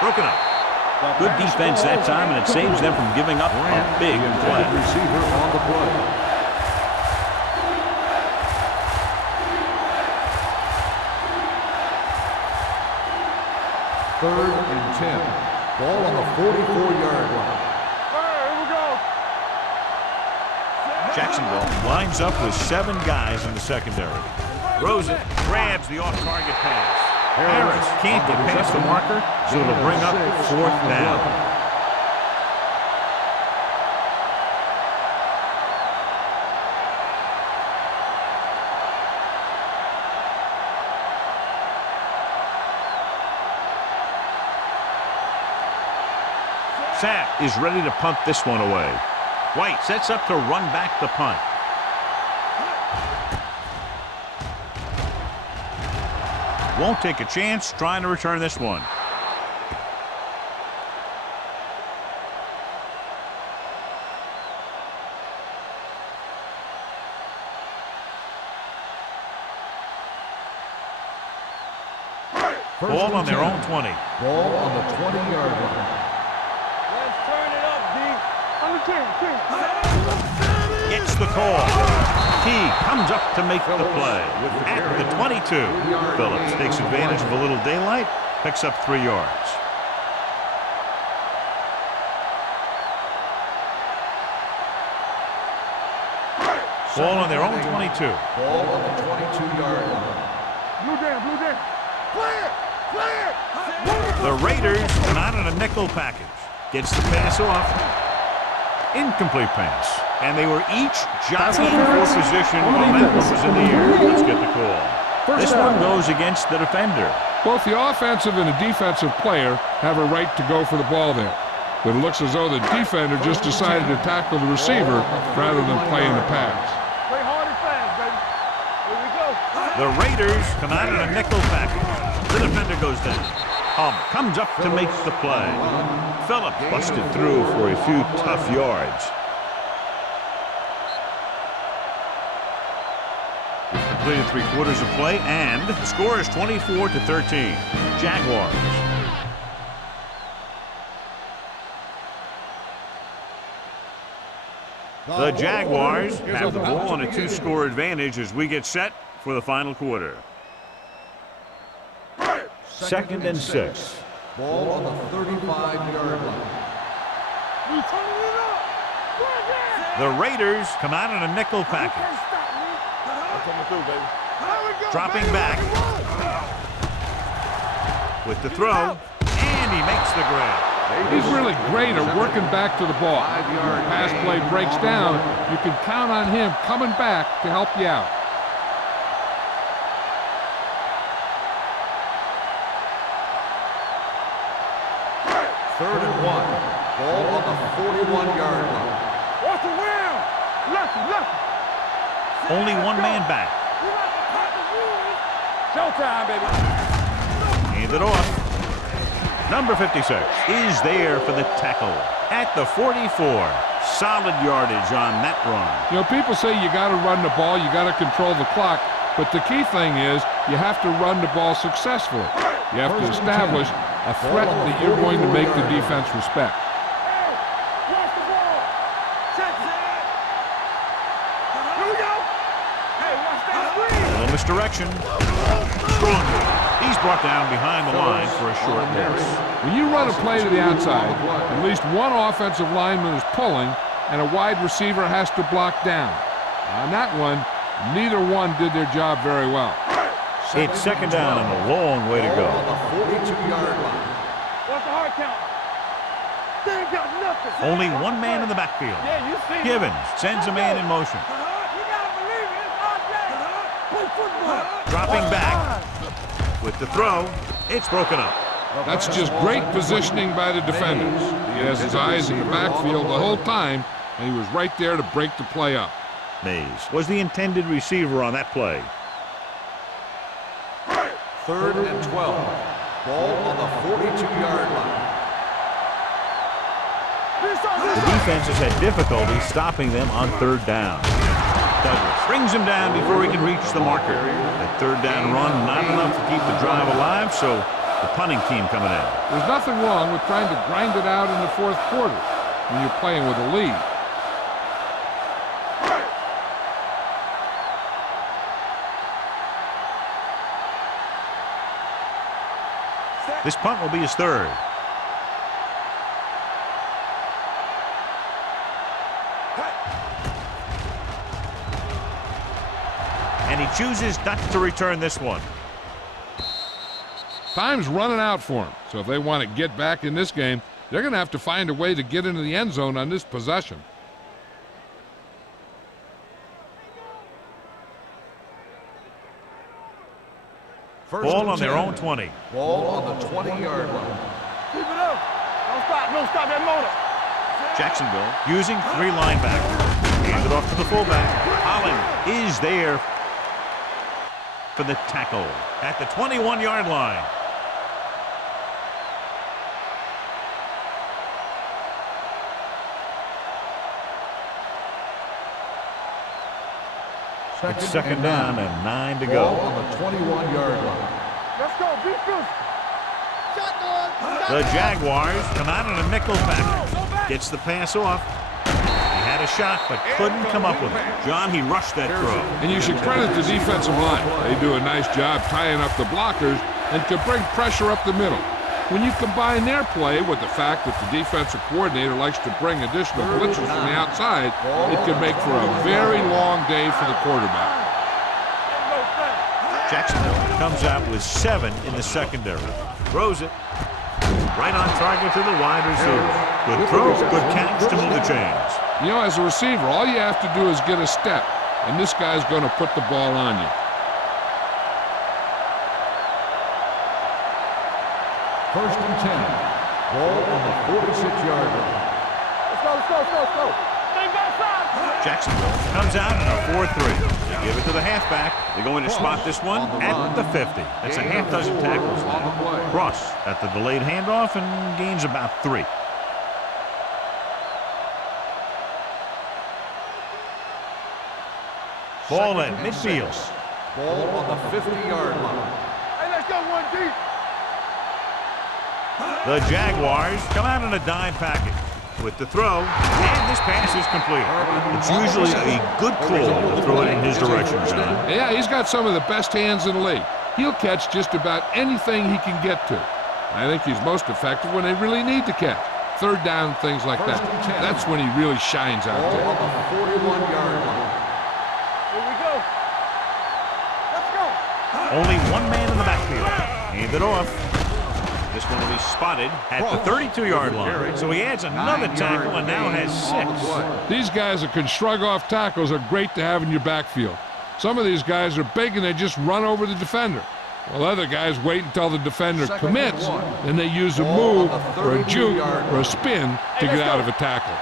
Broken up. Good defense that time, and it saves them from giving up a big play. Receiver on the play. Third and 10. Ball on the 44-yard line. Here we go. Jacksonville lines up with 7 guys in the secondary. Throws it, grabs the off-target pass. Harris can't get past the marker, so it'll bring up 4th down. Sapp is ready to punt this one away. White sets up to run back the punt. Won't take a chance trying to return this one. Ball on their own 20. Ball on the 20-yard line. Let's turn it up, D. On the 10. Gets the call. He comes up to make the play at the 22. Phillips takes advantage of a little daylight, picks up 3 yards. Ball on their own 22. Ball on the 22-yard line. Blue down, blue down. The Raiders come out in a nickel package. Gets the pass off. Incomplete pass. And they were each jockeying for position while that one was in the air. Let's get the call. This one goes against the defender. Both the offensive and the defensive player have a right to go for the ball there. But it looks as though the defender just decided to tackle the receiver rather than playing the pass. Play hard and fast, baby. Here we go. The Raiders come out in a nickel package. The defender goes down. Comes up to make the play. Phillip busted through for a few tough yards. Completed 3/4 of play, and the score is 24-13. Jaguars. The Jaguars have the ball on a 2-score advantage as we get set for the final quarter. 2nd and 6. Ball on the 35-yard line. The Raiders come out in a nickel package. Dropping back with the throw, and he makes the grab. He's really great at working back to the ball. When the pass play breaks down, you can count on him coming back to help you out. Third and 1. Ball on the 41-yard line. What's the wheel? Lefty. Only one man back. Showtime, baby. Hand it off. Number 56 is there for the tackle at the 44. Solid yardage on that run. You know, people say you got to run the ball, you got to control the clock, but the key thing is you have to run the ball successfully. You have to establish a threat that you're going to make the defense respect. Hey, watch the ball. Check it. Here we go. Hey, watch that screen. A little misdirection. Strong. He's brought down behind the line for a short loss. When you run a play to the outside, at least one offensive lineman is pulling, and a wide receiver has to block down. On that one, neither one did their job very well. It's 2nd down and a long way to go. On the 42-yard line. What's the hard count? They ain't got nothing. Only one man in the backfield. Yeah, you see. Givens sends a man in motion. You gotta believe it. It's our day. Play football. Dropping back with the throw. It's broken up. That's just great positioning by the defenders. He has his eyes in the backfield the whole time, and he was right there to break the play up. Mays was the intended receiver on that play. 3rd and 12. Ball on the 42-yard line. The defense has had difficulty stopping them on 3rd down. Douglas brings him down before he can reach the marker. That 3rd down run not enough to keep the drive alive, so the punting team coming in. There's nothing wrong with trying to grind it out in the 4th quarter when you're playing with a lead. This punt will be his 3rd. And he chooses not to return this one. Time's running out for him, so if they want to get back in this game, they're going to have to find a way to get into the end zone on this possession. Ball on their own 20. Ball on the 20-yard line. Keep it up. Don't stop that motor. Jacksonville using 3 linebackers. Hand it off to the fullback. Holland is there for the tackle at the 21-yard line. It's 2nd down and 9 to Ball go. on the 21-yard line. Let's go. Be physical. The Jaguars come out in a nickel package. Gets the pass off. He had a shot, but couldn't come up with it. John, he rushed that throw. And you should credit the defensive line. They do a nice job tying up the blockers and can bring pressure up the middle. When you combine their play with the fact that the defensive coordinator likes to bring additional blitzers from the outside, it can make for a very long day for the quarterback. Jacksonville comes out with 7 in the secondary. Throws it. Right on target to the wide receiver. Good throw, good catch to move the chains. You know, as a receiver, all you have to do is get a step, and this guy's going to put the ball on you. First and 10. Ball on the 46-yard line. Let's go, let's go, let's go, let's go. Think outside. Jacksonville comes out in a 4-3. They give it to the halfback. They're going to spot this one at the 50. That's a half dozen tackles now. Cross at the delayed handoff and gains about 3. Ball at midfield. Ball on the 50-yard line. Hey, let's go one deep. The Jaguars come out in a dime package with the throw, and this pass is complete. It's usually a good call to throw it in his direction, John. Yeah, he's got some of the best hands in the league. He'll catch just about anything he can get to. I think he's most effective when they really need to catch. Third down, things like that. That's when he really shines out there. Ball on the 41-yard line. Here we go. Let's go. Only one man in the backfield. Hand it off. This one will be spotted at the 32-yard line. So he adds another tackle and now has 6. These guys that can shrug off tackles are great to have in your backfield. Some of these guys are big and they just run over the defender. While other guys wait until the defender commits, and they use a move or a juke or a spin to get out of a tackle.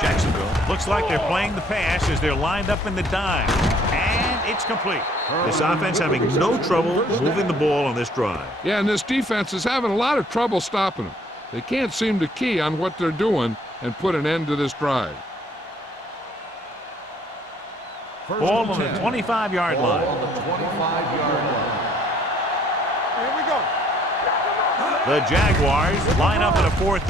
Jacksonville looks like they're playing the pass as they're lined up in the dime. And it's complete. This offense having no trouble moving the ball on this drive. Yeah, and this defense is having a lot of trouble stopping them. They can't seem to key on what they're doing and put an end to this drive. Ball on the 25-yard line. On the 25-yard line. Here we go. The Jaguars line up in a 4-3.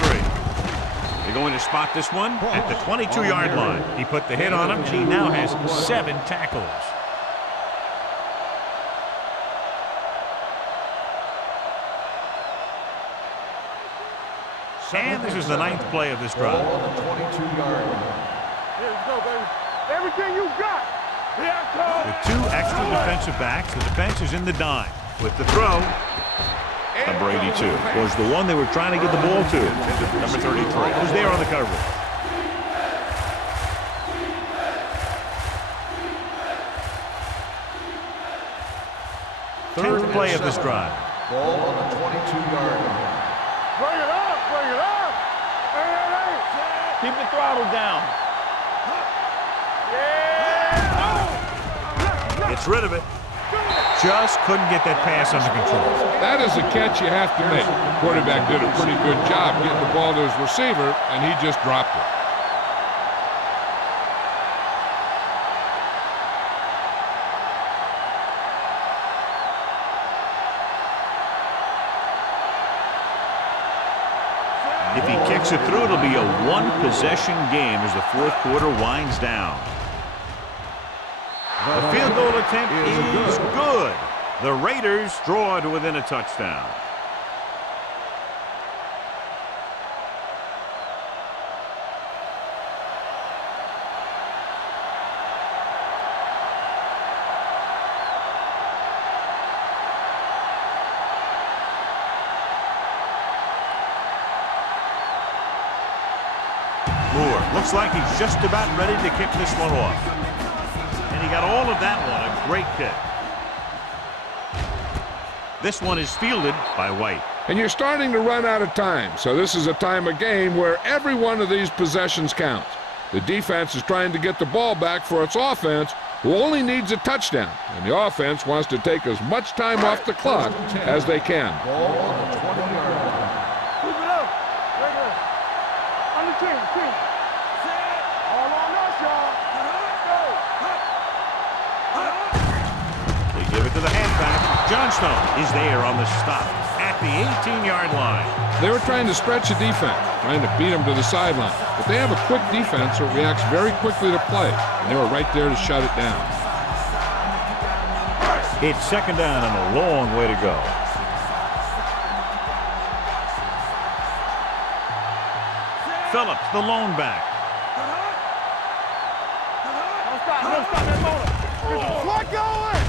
They're going to spot this one at the 22-yard line. He put the hit on him. He now has 7 tackles. And this is the 9th play of this drive. Ball on the 22-yard line. Here we go, baby. Everything you got. Here I come. With 2 extra defensive backs, the defense is in the dime. With the throw, number 82 was the one they were trying to get the ball to. Number 33 was there on the coverage. Third play of this drive. Ball on the 22-yard line. Bring it up, bring it up. Hey. Keep the throttle down. Yeah. Gets rid of it. Just couldn't get that pass under control. That is a catch you have to make. The quarterback did a pretty good job getting the ball to his receiver, and he just dropped it. If he kicks it through, it'll be a 1-possession game as the 4th quarter winds down. The field goal attempt is good. The Raiders draw to within a touchdown. Moore looks like he's just about ready to kick this one off. And he got all of that one, a great kick. This one is fielded by White. And you're starting to run out of time, so this is a time of game where every one of these possessions counts. The defense is trying to get the ball back for its offense, who only needs a touchdown, and the offense wants to take as much time off the clock as they can. Ball on the 20-yard line. Keep it up. Regular. On the team. All on us, y'all. They give it to the halfback. Johnstone is there on the stop at the 18-yard line. They were trying to stretch the defense, trying to beat them to the sideline. But they have a quick defense that reacts very quickly to play, and they were right there to shut it down. It's 2nd down and a long way to go. Phillips, the lone back. Don't stop that motor. Get the flood going.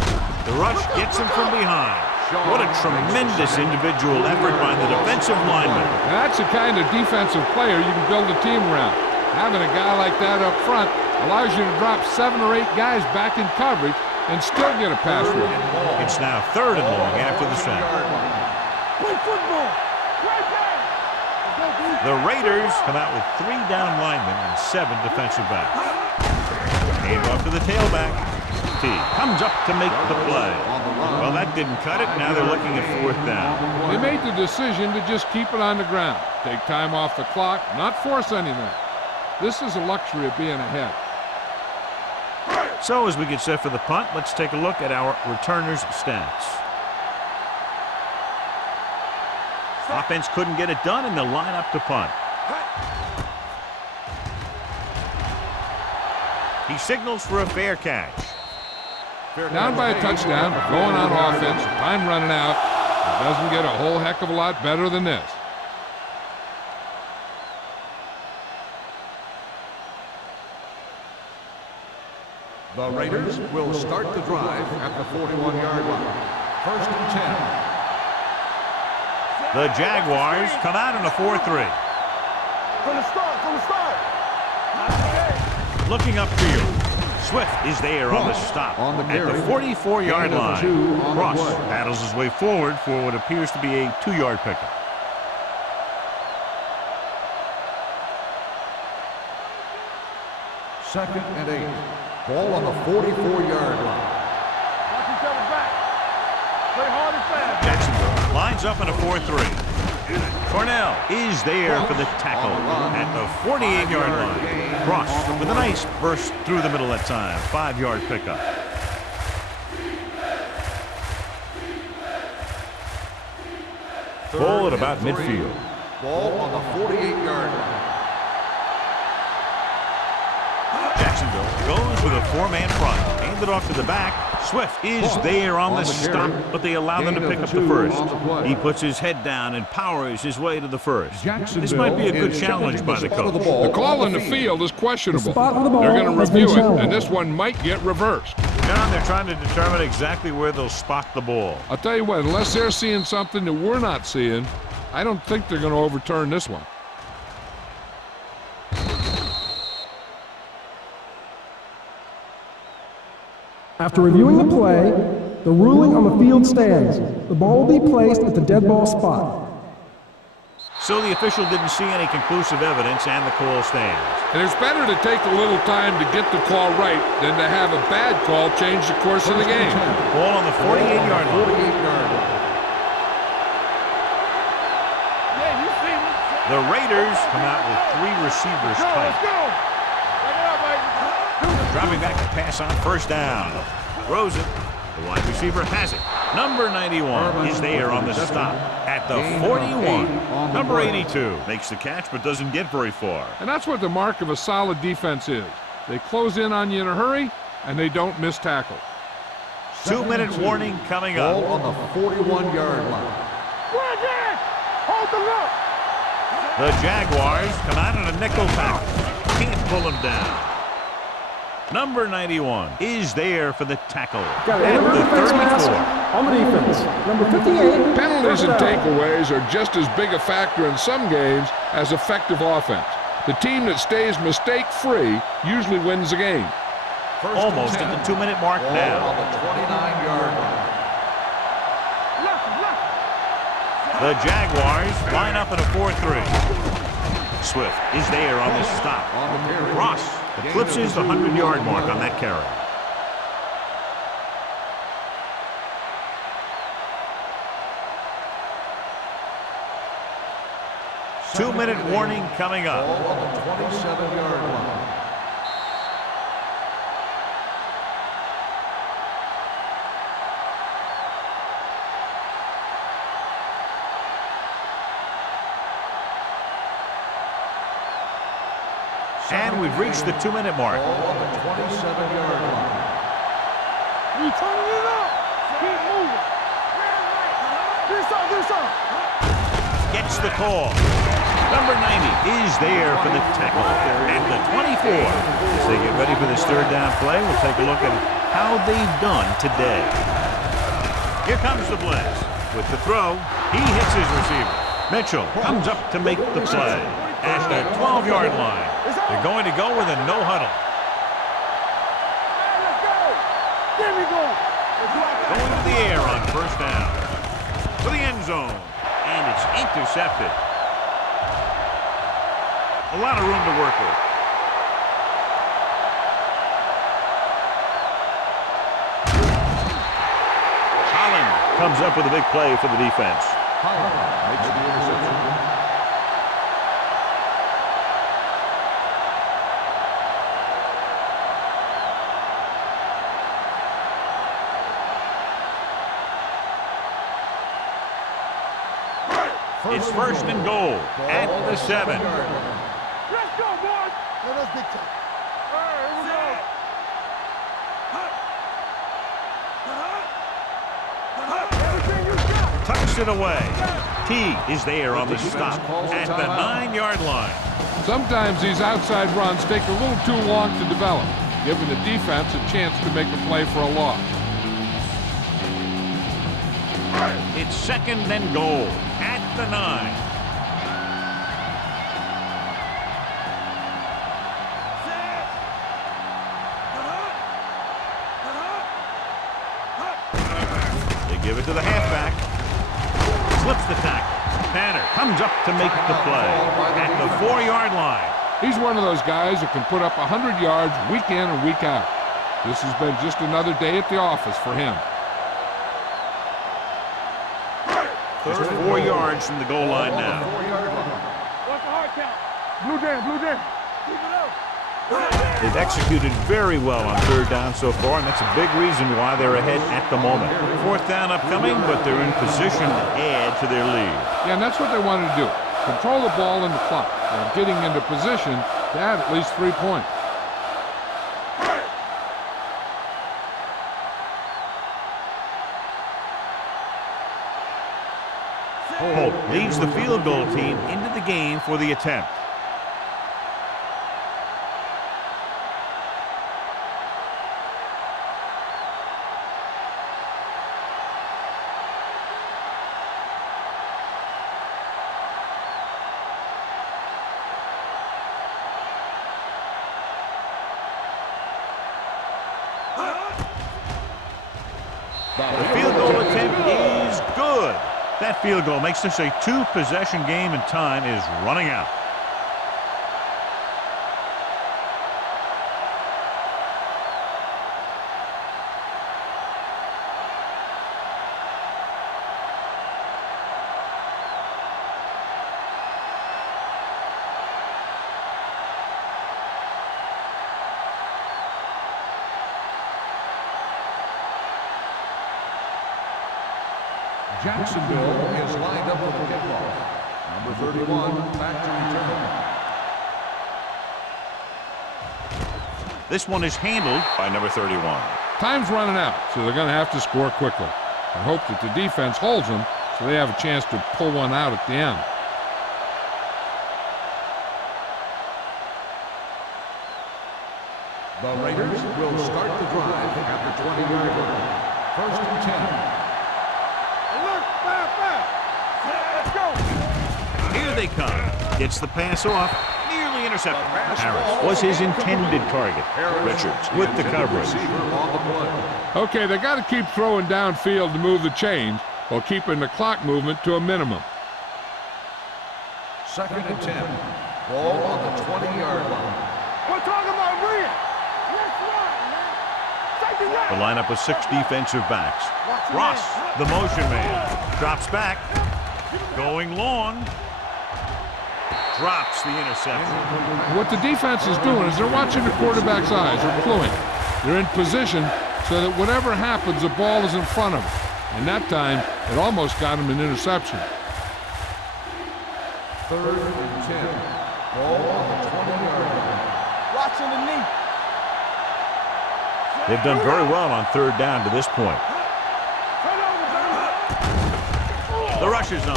The rush gets him from behind. What a tremendous individual effort by the defensive lineman. Now, that's the kind of defensive player you can build a team around. Having a guy like that up front allows you to drop 7 or 8 guys back in coverage and still get a pass rush. It's now 3rd and long after the sack. Play football. Right there. The Raiders come out with 3 down linemen and 7 defensive backs. Hand off to the tailback. T comes up to make the play. Well, that didn't cut it. Now they're looking at 4th down. They made the decision to just keep it on the ground. Take time off the clock, not force anything. This is a luxury of being ahead. So as we get set for the punt, let's take a look at our returners' stats. Offense couldn't get it done, and they'll line up to punt. He signals for a fair catch. Down by a touchdown, going on offense, time running out. It doesn't get a whole heck of a lot better than this. The Raiders will start the drive at the 41-yard line. 1st and 10. The Jaguars come out in a 4-3. From the start. Looking upfield. Swift is there on the stop at the 44-yard line. Ross paddles his way forward for what appears to be a 2-yard pickup. Second and 8. Ball on the 44-yard line. Watch each other back. Play hard and fast. Jacksonville lines up in a 4-3. Cornell is there for the tackle at the 48-yard line. Ross with a nice burst through the middle that time. 5-yard pickup. Ball at about midfield. Ball on the 48-yard line. Jacksonville goes with a 4-man front. Hand it off to the back. Swift is there on the stop, but they allow them to pick up the first. He puts his head down and powers his way to the first. This might be a good challenge by the coach. The call in the field is questionable. spot on the ball They're going to has been review it, challenged. and this one might get reversed. John, they're trying to determine exactly where they'll spot the ball. I'll tell you what, unless they're seeing something that we're not seeing, I don't think they're going to overturn this one. After reviewing the play, the ruling on the field stands. The ball will be placed at the dead ball spot. So the official didn't see any conclusive evidence, and the call stands. And it's better to take a little time to get the call right than to have a bad call change the course of the game. Ball on the 48-yard line. 48-yard line. Yeah, you see me. The Raiders come out with 3 receivers Let's tight. go. Back it up, baby. Dropping back to pass on 1st down. Throws it. The wide receiver has it. Number 91 is there on the stop at the 41. Number 82 makes the catch but doesn't get very far. And that's what the mark of a solid defense is. They close in on you in a hurry, and they don't miss tackle. 2-minute warning coming Ball up. on the 41-yard line. Bridge it. Hold the look. The Jaguars come out in a nickel pack. Can't pull him down. Number 91 is there for the tackle Got at a the defense mask 34. on the defense. Number 58. Penalties and first down. takeaways are just as big a factor in some games as effective offense. The team that stays mistake-free usually wins the game. Almost at the 2-minute mark Ball now. on the 29-yard line. The Jaguars line up in a 4-3. Swift is there on the stop. Ross eclipses the 100-yard mark on that carry. Two-minute warning coming Ball up. on the 27-yard line. And we've reached the 2-minute mark. Ball on the 27-yard line. We turning it up. Keep moving. Do something. Gets the call. Number 90 is there for the tackle at the 24. As they get ready for this 3rd down play, we'll take a look at how they've done today. Here comes the blitz. With the throw, he hits his receiver. Mitchell comes up to make the play at the 12-yard line. They're going to go with a no huddle. Let's go. There we go. Going to the air on first down. To the end zone. And it's intercepted. A lot of room to work with. Holland comes up with a big play for the defense. Holland makes the interception. It's first and goal at the 7. Let's go, boys. That's big time. All right, here we go. Everything you got. Tucks it away. T is there on the stop at the 9-yard line. Sometimes these outside runs take a little too long to develop, giving the defense a chance to make a play for a loss. It's second and goal at the 9. They give it to the halfback. Slips the tackle. Tanner comes up to make the play at the 4-yard line. He's one of those guys that can put up 100 yards week in and week out. This has been just another day at the office for him. Just 4 yards from the goal line now. What's the hard count? Blue jam, blue jam. Keep it up. They've executed very well on third down so far, and that's a big reason why they're ahead at the moment. Fourth down upcoming, but they're in position to add to their lead. Yeah, and that's what they wanted to do. Control the ball in the clock and getting into position to add at least 3 points. Holt leads the field goal team into the game for the attempt. The field goal attempt is good. That field goal makes this a 2-possession game, and time is running out. Jacksonville is lined up with the kickoff. Number 31, back to return. This one is handled by number 31. Time's running out, so they're going to have to score quickly and hope that the defense holds them so they have a chance to pull one out at the end. The Raiders will start the drive at the 20-yard line. First and 10. Let's go. Here they come. Gets the pass off. Nearly intercepted. Harris was his intended target. Richards with the coverage. Okay, they got to keep throwing downfield to move the chains while keeping the clock movement to a minimum. Second and 10. Ball on the 20-yard line. We're talking about Rhea. Let's run, man. Take it The right. lineup of 6 defensive backs. Ross, the motion man, drops back. Going long. Drops the interception. What the defense is doing is they're watching the quarterback's eyes, they're cluing. They're in position so that whatever happens, the ball is in front of them. And that time, it almost got him an interception. Third and 10. Ball on the 20-yard line. Watching the knee. They've done very well on third down to this point. Turn over, The rush is on.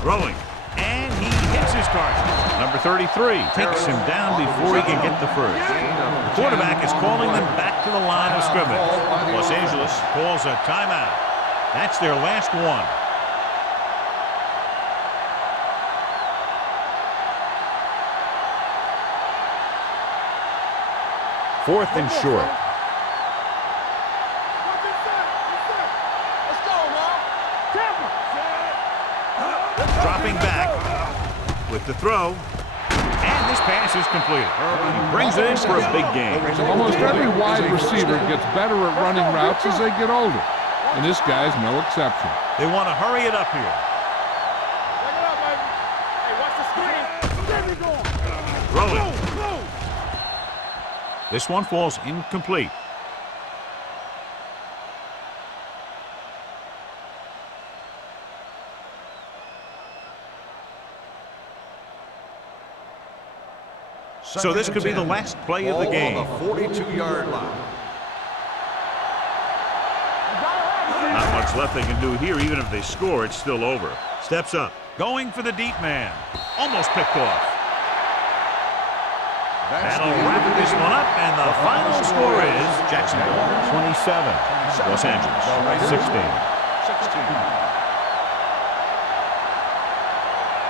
Throwing. And he hits his target. Number 33 takes him down before he can get the first. The quarterback is calling them back to the line of scrimmage. Los Angeles calls a timeout. That's their last one. Fourth and short. Let's go, Rob. Dropping back with the throw. And this pass is completed. He brings it in for a big game. Almost every wide receiver gets better at running routes as they get older, and this guy's no exception. They want to hurry it up here. Bring it up, baby. Hey, watch the screen. There we go. Rolling. This one falls incomplete. So this could be the last play of the game. Ball on the 42-yard line. Not much left they can do here. Even if they score, it's still over. Steps up. Going for the deep man. Almost picked off. That'll wrap this one up, and the final score is Jacksonville 27, Los Angeles 16.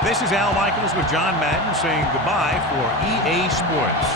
This is Al Michaels with John Madden saying goodbye for EA Sports.